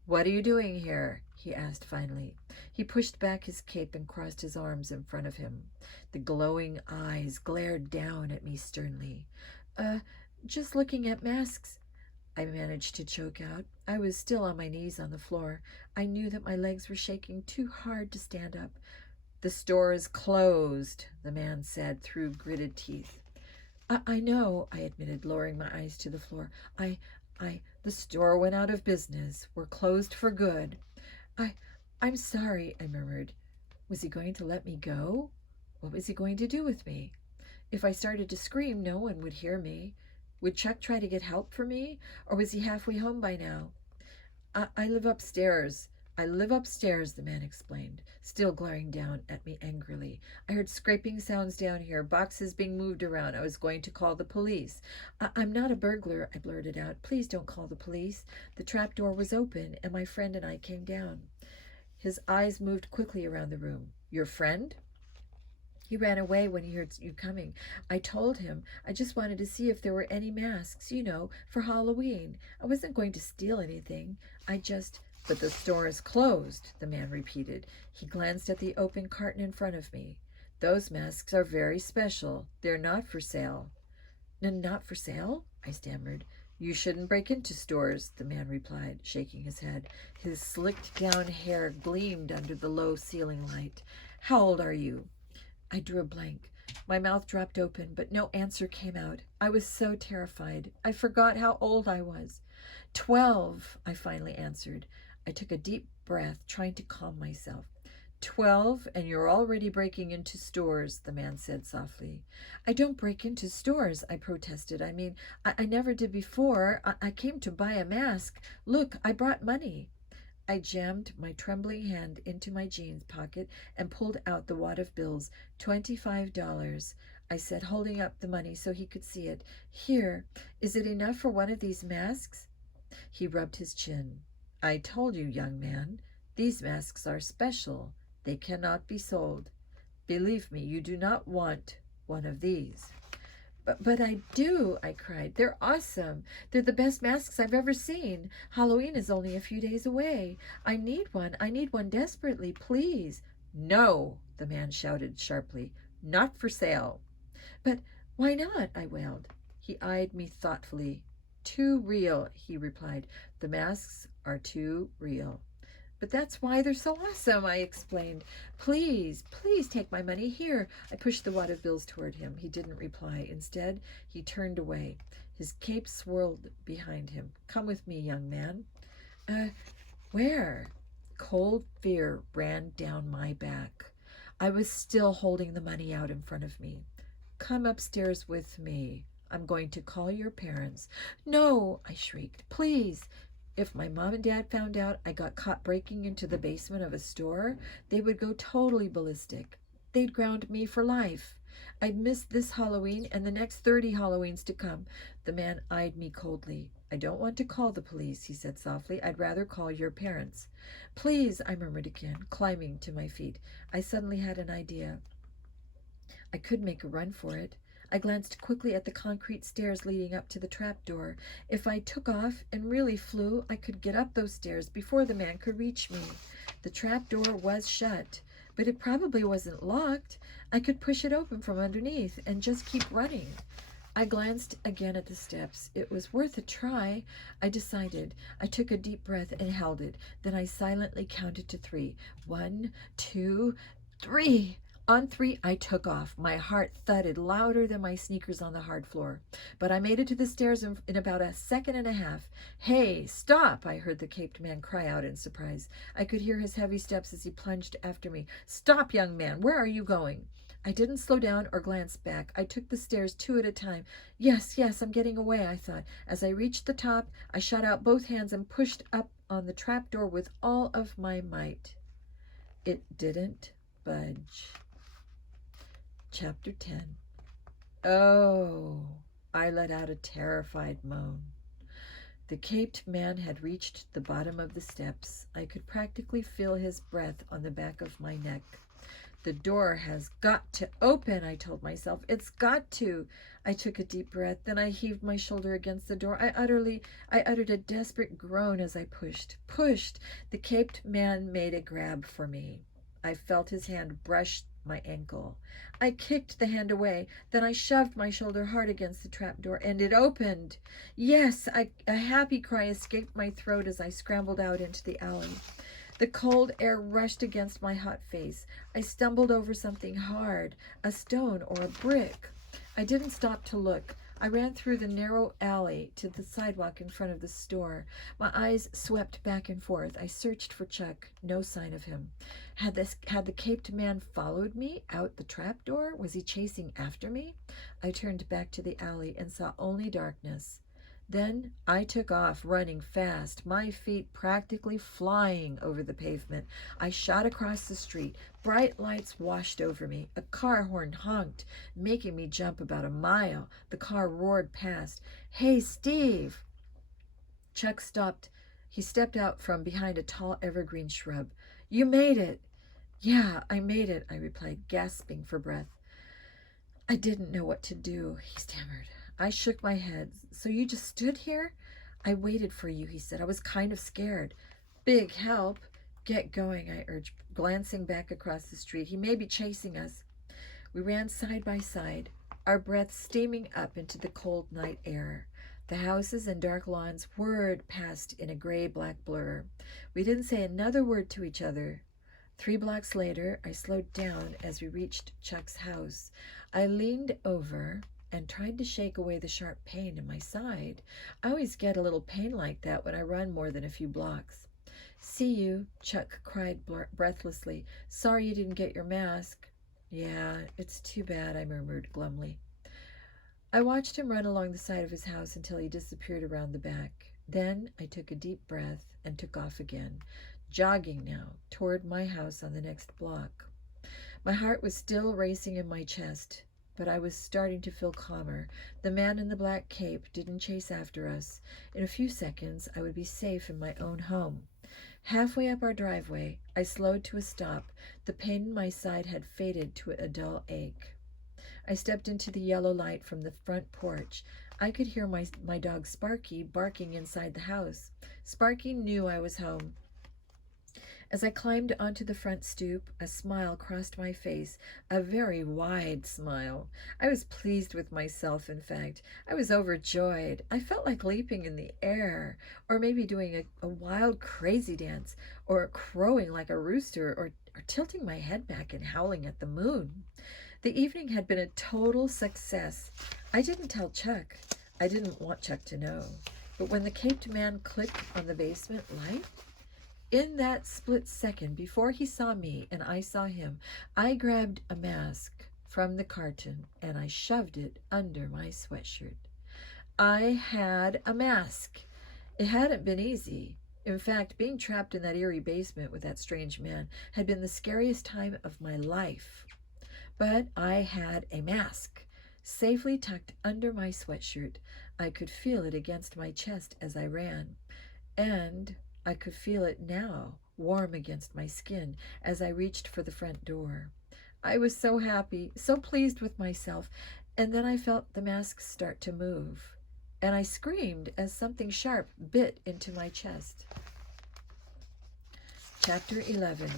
"What are you doing here?" he asked finally. He pushed back his cape and crossed his arms in front of him. The glowing eyes glared down at me sternly. Just looking at masks," I managed to choke out. I was still on my knees on the floor. I knew that my legs were shaking too hard to stand up. "The store is closed," the man said through gritted teeth. I know," I admitted, lowering my eyes to the floor. The store went out of business. We're closed for good." I'm sorry," I murmured. Was he going to let me go? What was he going to do with me? If I started to scream, no one would hear me. Would Chuck try to get help for me, or was he halfway home by now? I live upstairs. I live upstairs," the man explained, still glaring down at me angrily. "I heard scraping sounds down here, boxes being moved around. I was going to call the police." I'm not a burglar," I blurted out. "Please don't call the police. The trap door was open, and my friend and I came down." His eyes moved quickly around the room. "Your friend?" "He ran away when he heard you coming. I told him I just wanted to see if there were any masks, for Halloween. I wasn't going to steal anything. But the store is closed," the man repeated. He glanced at the open carton in front of me. "Those masks are very special. They're not for sale." Not for sale?" I stammered. "You shouldn't break into stores," the man replied, shaking his head. His slicked down hair gleamed under the low ceiling light. "How old are you?" I drew a blank. My mouth dropped open, but no answer came out. I was so terrified. I forgot how old I was. 12, I finally answered. I took a deep breath, trying to calm myself. 12, and you're already breaking into stores, the man said softly. "I don't break into stores," I protested. I never did before. I came to buy a mask. Look, I brought money. I jammed my trembling hand into my jeans pocket and pulled out the wad of bills. $25, I said, holding up the money so he could see it. "Here, is it enough for one of these masks?" He rubbed his chin. "I told you, young man, these masks are special. They cannot be sold. Believe me, you do not want one of these." But I do," I cried. "They're awesome. They're the best masks I've ever seen. Halloween is only a few days away. I need one. I need one desperately. Please." "No," the man shouted sharply. "Not for sale." "But why not?" I wailed. He eyed me thoughtfully. "Too real," he replied. "The masks are too real." "But that's why they're so awesome," I explained. Please take my money." "Here." I pushed the wad of bills toward him. He didn't reply. Instead, he turned away. His cape swirled behind him. "Come with me, young man." Where?" Cold fear ran down my back. I was still holding the money out in front of me. "Come upstairs with me. I'm going to call your parents." "No," I shrieked. "Please." If my mom and dad found out I got caught breaking into the basement of a store, they would go totally ballistic. They'd ground me for life. I'd miss this Halloween and the next 30 Halloweens to come. The man eyed me coldly. "I don't want to call the police," he said softly. "I'd rather call your parents." "Please," I murmured again, climbing to my feet. I suddenly had an idea. I could make a run for it. I glanced quickly at the concrete stairs leading up to the trap door. If I took off and really flew, I could get up those stairs before the man could reach me. The trap door was shut, but it probably wasn't locked. I could push it open from underneath and just keep running. I glanced again at the steps. It was worth a try, I decided. I took a deep breath and held it. Then I silently counted to 3. 1, 2, 3. On three, I took off. My heart thudded louder than my sneakers on the hard floor. But I made it to the stairs in about a second and a half. "Hey, stop!" I heard the caped man cry out in surprise. I could hear his heavy steps as he plunged after me. "Stop, young man! Where are you going?" I didn't slow down or glance back. I took the stairs two at a time. Yes, I'm getting away, I thought. As I reached the top, I shot out both hands and pushed up on the trapdoor with all of my might. It didn't budge. Chapter 10. Oh, I let out a terrified moan. The caped man had reached the bottom of the steps. I could practically feel his breath on the back of my neck. "The door has got to open," I told myself. "It's got to." I took a deep breath. Then I heaved my shoulder against the door. I uttered a desperate groan as I pushed. The caped man made a grab for me. I felt his hand brush my ankle. I kicked the hand away. Then I shoved my shoulder hard against the trapdoor, and it opened. Yes, a happy cry escaped my throat as I scrambled out into the alley. The cold air rushed against my hot face. I stumbled over something hard, a stone or a brick. I didn't stop to look. I ran through the narrow alley to the sidewalk in front of the store. My eyes swept back and forth. I searched for Chuck. No sign of him. Had the caped man followed me out the trapdoor? Was he chasing after me? I turned back to the alley and saw only darkness. Then I took off, running fast, my feet practically flying over the pavement. I shot across the street. Bright lights washed over me. A car horn honked, making me jump about a mile. The car roared past. "Hey, Steve!" Chuck stopped. He stepped out from behind a tall evergreen shrub. "You made it." "Yeah, I made it," I replied, gasping for breath. "I didn't know what to do," he stammered. I shook my head. "So you just stood here?" "I waited for you," he said. "I was kind of scared." "Big help." "Get going," I urged, glancing back across the street. "He may be chasing us." We ran side by side, our breath steaming up into the cold night air. The houses and dark lawns whirred past in a gray-black blur. We didn't say another word to each other. 3 blocks later, I slowed down as we reached Chuck's house. I leaned over and tried to shake away the sharp pain in my side. I always get a little pain like that when I run more than a few blocks. "See you," Chuck cried breathlessly. "Sorry you didn't get your mask." "Yeah, it's too bad," I murmured glumly. I watched him run along the side of his house until he disappeared around the back. Then I took a deep breath and took off again, jogging now toward my house on the next block. My heart was still racing in my chest, but I was starting to feel calmer. The man in the black cape didn't chase after us. In a few seconds, I would be safe in my own home. Halfway up our driveway, I slowed to a stop. The pain in my side had faded to a dull ache. I stepped into the yellow light from the front porch. I could hear my dog Sparky barking inside the house. Sparky knew I was home. As I climbed onto the front stoop, a smile crossed my face, a very wide smile. I was pleased with myself, in fact. I was overjoyed. I felt like leaping in the air, or maybe doing a wild crazy dance, or crowing like a rooster, or tilting my head back and howling at the moon. The evening had been a total success. I didn't tell Chuck. I didn't want Chuck to know. But when the caped man clicked on the basement light, in that split second before he saw me and I saw him, I grabbed a mask from the carton and I shoved it under my sweatshirt. I had a mask. It hadn't been easy. In fact, being trapped in that eerie basement with that strange man had been the scariest time of my life. But I had a mask, safely tucked under my sweatshirt. I could feel it against my chest as I ran, and I could feel it now, warm against my skin, as I reached for the front door. I was so happy, so pleased with myself, and then I felt the mask start to move, and I screamed as something sharp bit into my chest. Chapter 11.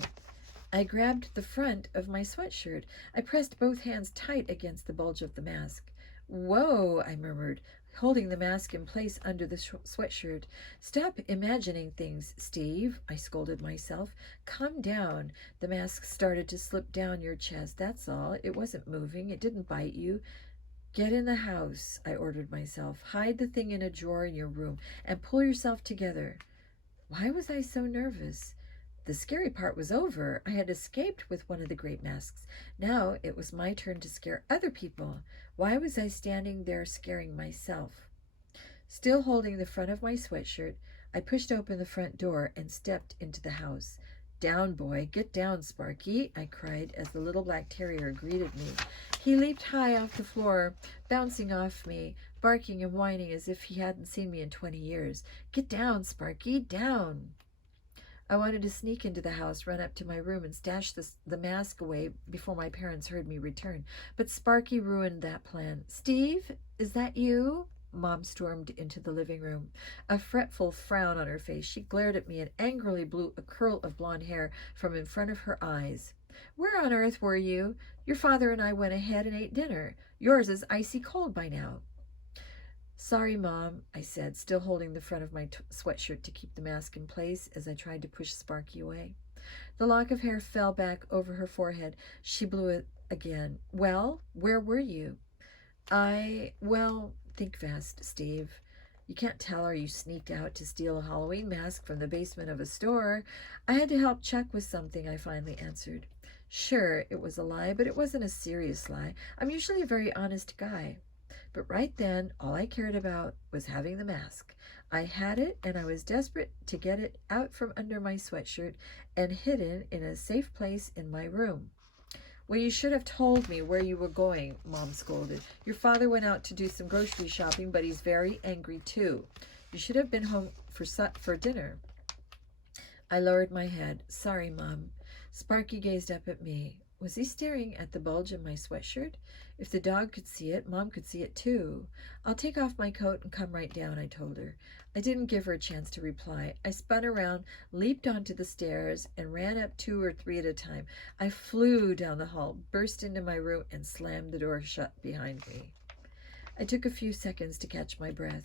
I grabbed the front of my sweatshirt. I pressed both hands tight against the bulge of the mask. "Whoa," I murmured. holding the mask in place under the sweatshirt. Stop imagining things, Steve, I scolded myself. Calm down. The mask started to slip down your chest, that's all. It wasn't moving. It didn't bite you. Get in the house, I ordered myself. Hide the thing in a drawer in your room and pull yourself together. Why was I so nervous? The scary part was over. I had escaped with one of the great masks. Now it was my turn to scare other people. Why was I standing there scaring myself? Still holding the front of my sweatshirt, I pushed open the front door and stepped into the house. Down, boy, get down, Sparky, I cried as the little black terrier greeted me. He leaped high off the floor, bouncing off me, barking and whining as if he hadn't seen me in 20 years. Get down, Sparky, down. I wanted to sneak into the house, run up to my room, and stash the mask away before my parents heard me return. But Sparky ruined that plan. Steve, is that you? Mom stormed into the living room. A fretful frown on her face, she glared at me and angrily blew a curl of blonde hair from in front of her eyes. Where on earth were you? Your father and I went ahead and ate dinner. Yours is icy cold by now. Sorry, Mom, I said, still holding the front of my sweatshirt to keep the mask in place as I tried to push Sparky away. The lock of hair fell back over her forehead. She blew it again. Well, where were you? Well, think fast, Steve. You can't tell her you sneaked out to steal a Halloween mask from the basement of a store. I had to help Chuck with something, I finally answered. Sure, it was a lie, but it wasn't a serious lie. I'm usually a very honest guy. But right then, all I cared about was having the mask. I had it, and I was desperate to get it out from under my sweatshirt and hidden in a safe place in my room. Well, you should have told me where you were going, Mom scolded. Your father went out to do some grocery shopping, but he's very angry too. You should have been home for dinner. I lowered my head. Sorry, Mom. Sparky gazed up at me. Was he staring at the bulge in my sweatshirt? If the dog could see it, Mom could see it too. I'll take off my coat and come right down, I told her. I didn't give her a chance to reply. I spun around, leaped onto the stairs, and ran up 2 or 3 at a time. I flew down the hall, burst into my room, and slammed the door shut behind me. I took a few seconds to catch my breath.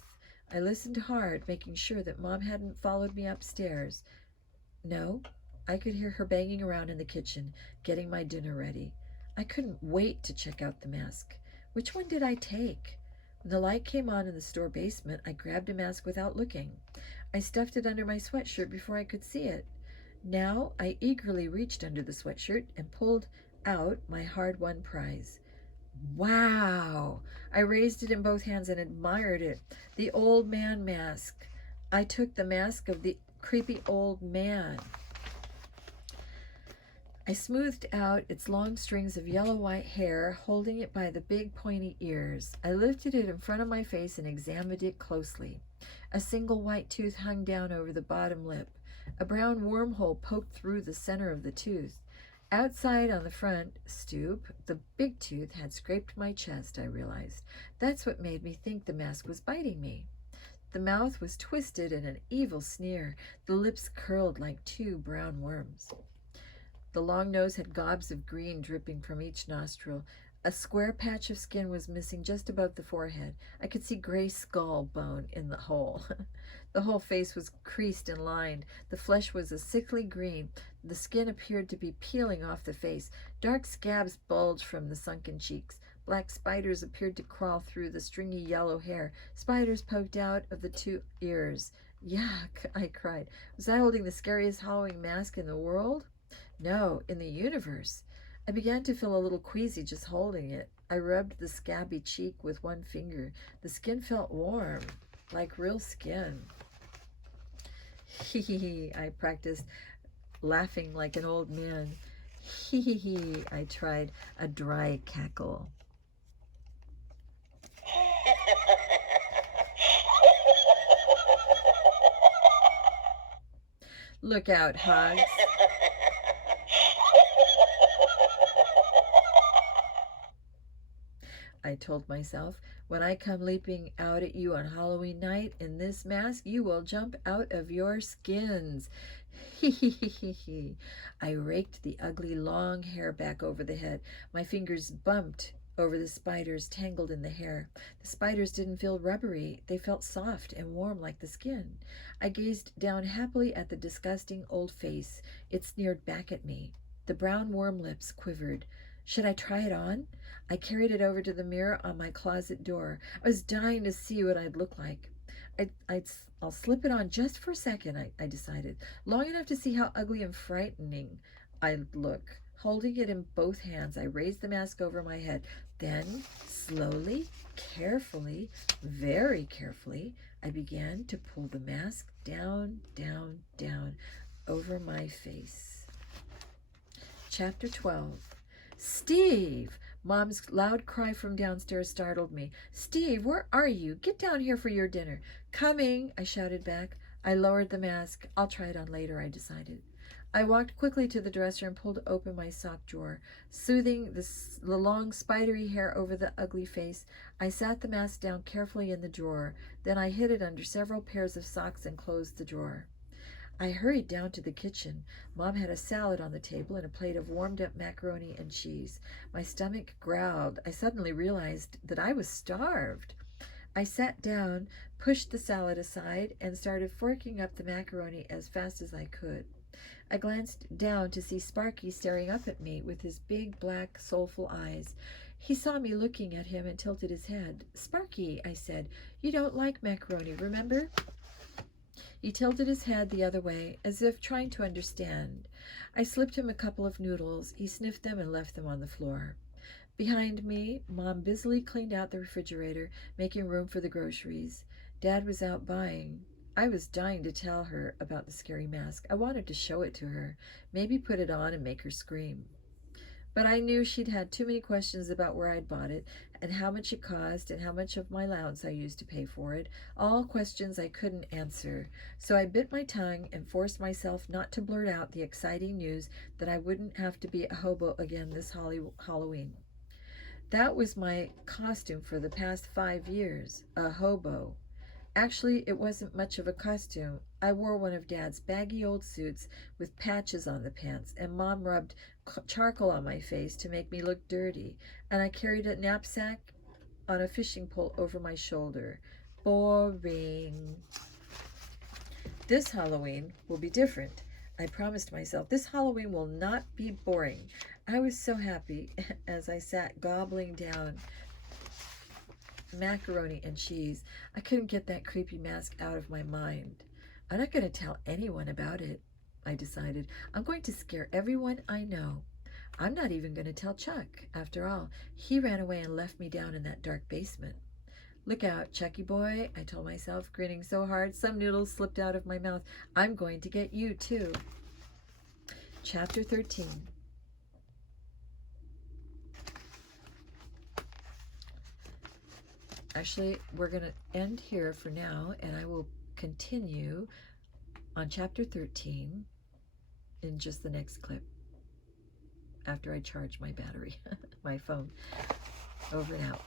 I listened hard, making sure that Mom hadn't followed me upstairs. No, I could hear her banging around in the kitchen, getting my dinner ready. I couldn't wait to check out the mask. Which one did I take? When the light came on in the store basement, I grabbed a mask without looking. I stuffed it under my sweatshirt before I could see it. Now I eagerly reached under the sweatshirt and pulled out my hard-won prize. Wow! I raised it in both hands and admired it. The old man mask. I took the mask of the creepy old man. I smoothed out its long strings of yellow-white hair, holding it by the big pointy ears. I lifted it in front of my face and examined it closely. A single white tooth hung down over the bottom lip. A brown wormhole poked through the center of the tooth. Outside on the front stoop, the big tooth had scraped my chest, I realized. That's what made me think the mask was biting me. The mouth was twisted in an evil sneer. The lips curled like 2 brown worms. The long nose had gobs of green dripping from each nostril. A square patch of skin was missing just above the forehead. I could see gray skull bone in the hole. The whole face was creased and lined. The flesh was a sickly green. The skin appeared to be peeling off the face. Dark scabs bulged from the sunken cheeks. Black spiders appeared to crawl through the stringy yellow hair. Spiders poked out of the 2 ears. Yuck, I cried. Was I holding the scariest Halloween mask in the world? No, in the universe. I began to feel a little queasy just holding it. I rubbed the scabby cheek with one finger. The skin felt warm, like real skin. Hee hee hee, I practiced, laughing like an old man. Hee hee hee, I tried a dry cackle. Look out, hogs. I told myself, when I come leaping out at you on Halloween night in this mask, you will jump out of your skins. Hee hee hee hee hee. I raked the ugly long hair back over the head. My fingers bumped over the spiders tangled in the hair. The spiders didn't feel rubbery. They felt soft and warm like the skin. I gazed down happily at the disgusting old face. It sneered back at me. The brown warm lips quivered. Should I try it on? I carried it over to the mirror on my closet door. I was dying to see what I'd look like. I'll slip it on just for a second, I decided. Long enough to see how ugly and frightening I'd look. Holding it in both hands, I raised the mask over my head. Then, slowly, carefully, very carefully, I began to pull the mask down, down, down over my face. Chapter 12. Steve! Mom's loud cry from downstairs startled me. Steve, where are you? Get down here for your dinner. Coming, I shouted back. I lowered the mask. I'll try it on later, I decided. I walked quickly to the dresser and pulled open my sock drawer. Smoothing the long spidery hair over the ugly face, I sat the mask down carefully in the drawer. Then I hid it under several pairs of socks and closed the drawer. I hurried down to the kitchen. Mom had a salad on the table and a plate of warmed-up macaroni and cheese. My stomach growled. I suddenly realized that I was starved. I sat down, pushed the salad aside, and started forking up the macaroni as fast as I could. I glanced down to see Sparky staring up at me with his big, black, soulful eyes. He saw me looking at him and tilted his head. Sparky, I said, you don't like macaroni, remember? He tilted his head the other way, as if trying to understand. I slipped him a couple of noodles. He sniffed them and left them on the floor. Behind me, Mom busily cleaned out the refrigerator, making room for the groceries. Dad was out buying. I was dying to tell her about the scary mask. I wanted to show it to her, maybe put it on and make her scream. But I knew she'd had too many questions about where I'd bought it, and how much it cost, and how much of my allowance I used to pay for it, all questions I couldn't answer. So I bit my tongue and forced myself not to blurt out the exciting news that I wouldn't have to be a hobo again this Halloween. That was my costume for the past 5 years, a hobo. Actually, it wasn't much of a costume. I wore one of Dad's baggy old suits with patches on the pants, and Mom rubbed charcoal on my face to make me look dirty, and I carried a knapsack on a fishing pole over my shoulder. Boring. This Halloween will be different. I promised myself this Halloween will not be boring. I was so happy as I sat gobbling down macaroni and cheese. I couldn't get that creepy mask out of my mind. I'm not going to tell anyone about it, I decided. I'm going to scare everyone I know. I'm not even going to tell Chuck. After all, he ran away and left me down in that dark basement. Look out, Chucky boy, I told myself, grinning so hard some noodles slipped out of my mouth. I'm going to get you too. Chapter 13. Actually, we're going to end here for now, and I will continue on chapter 13 in just the next clip after I charge my battery, my phone. Over and out.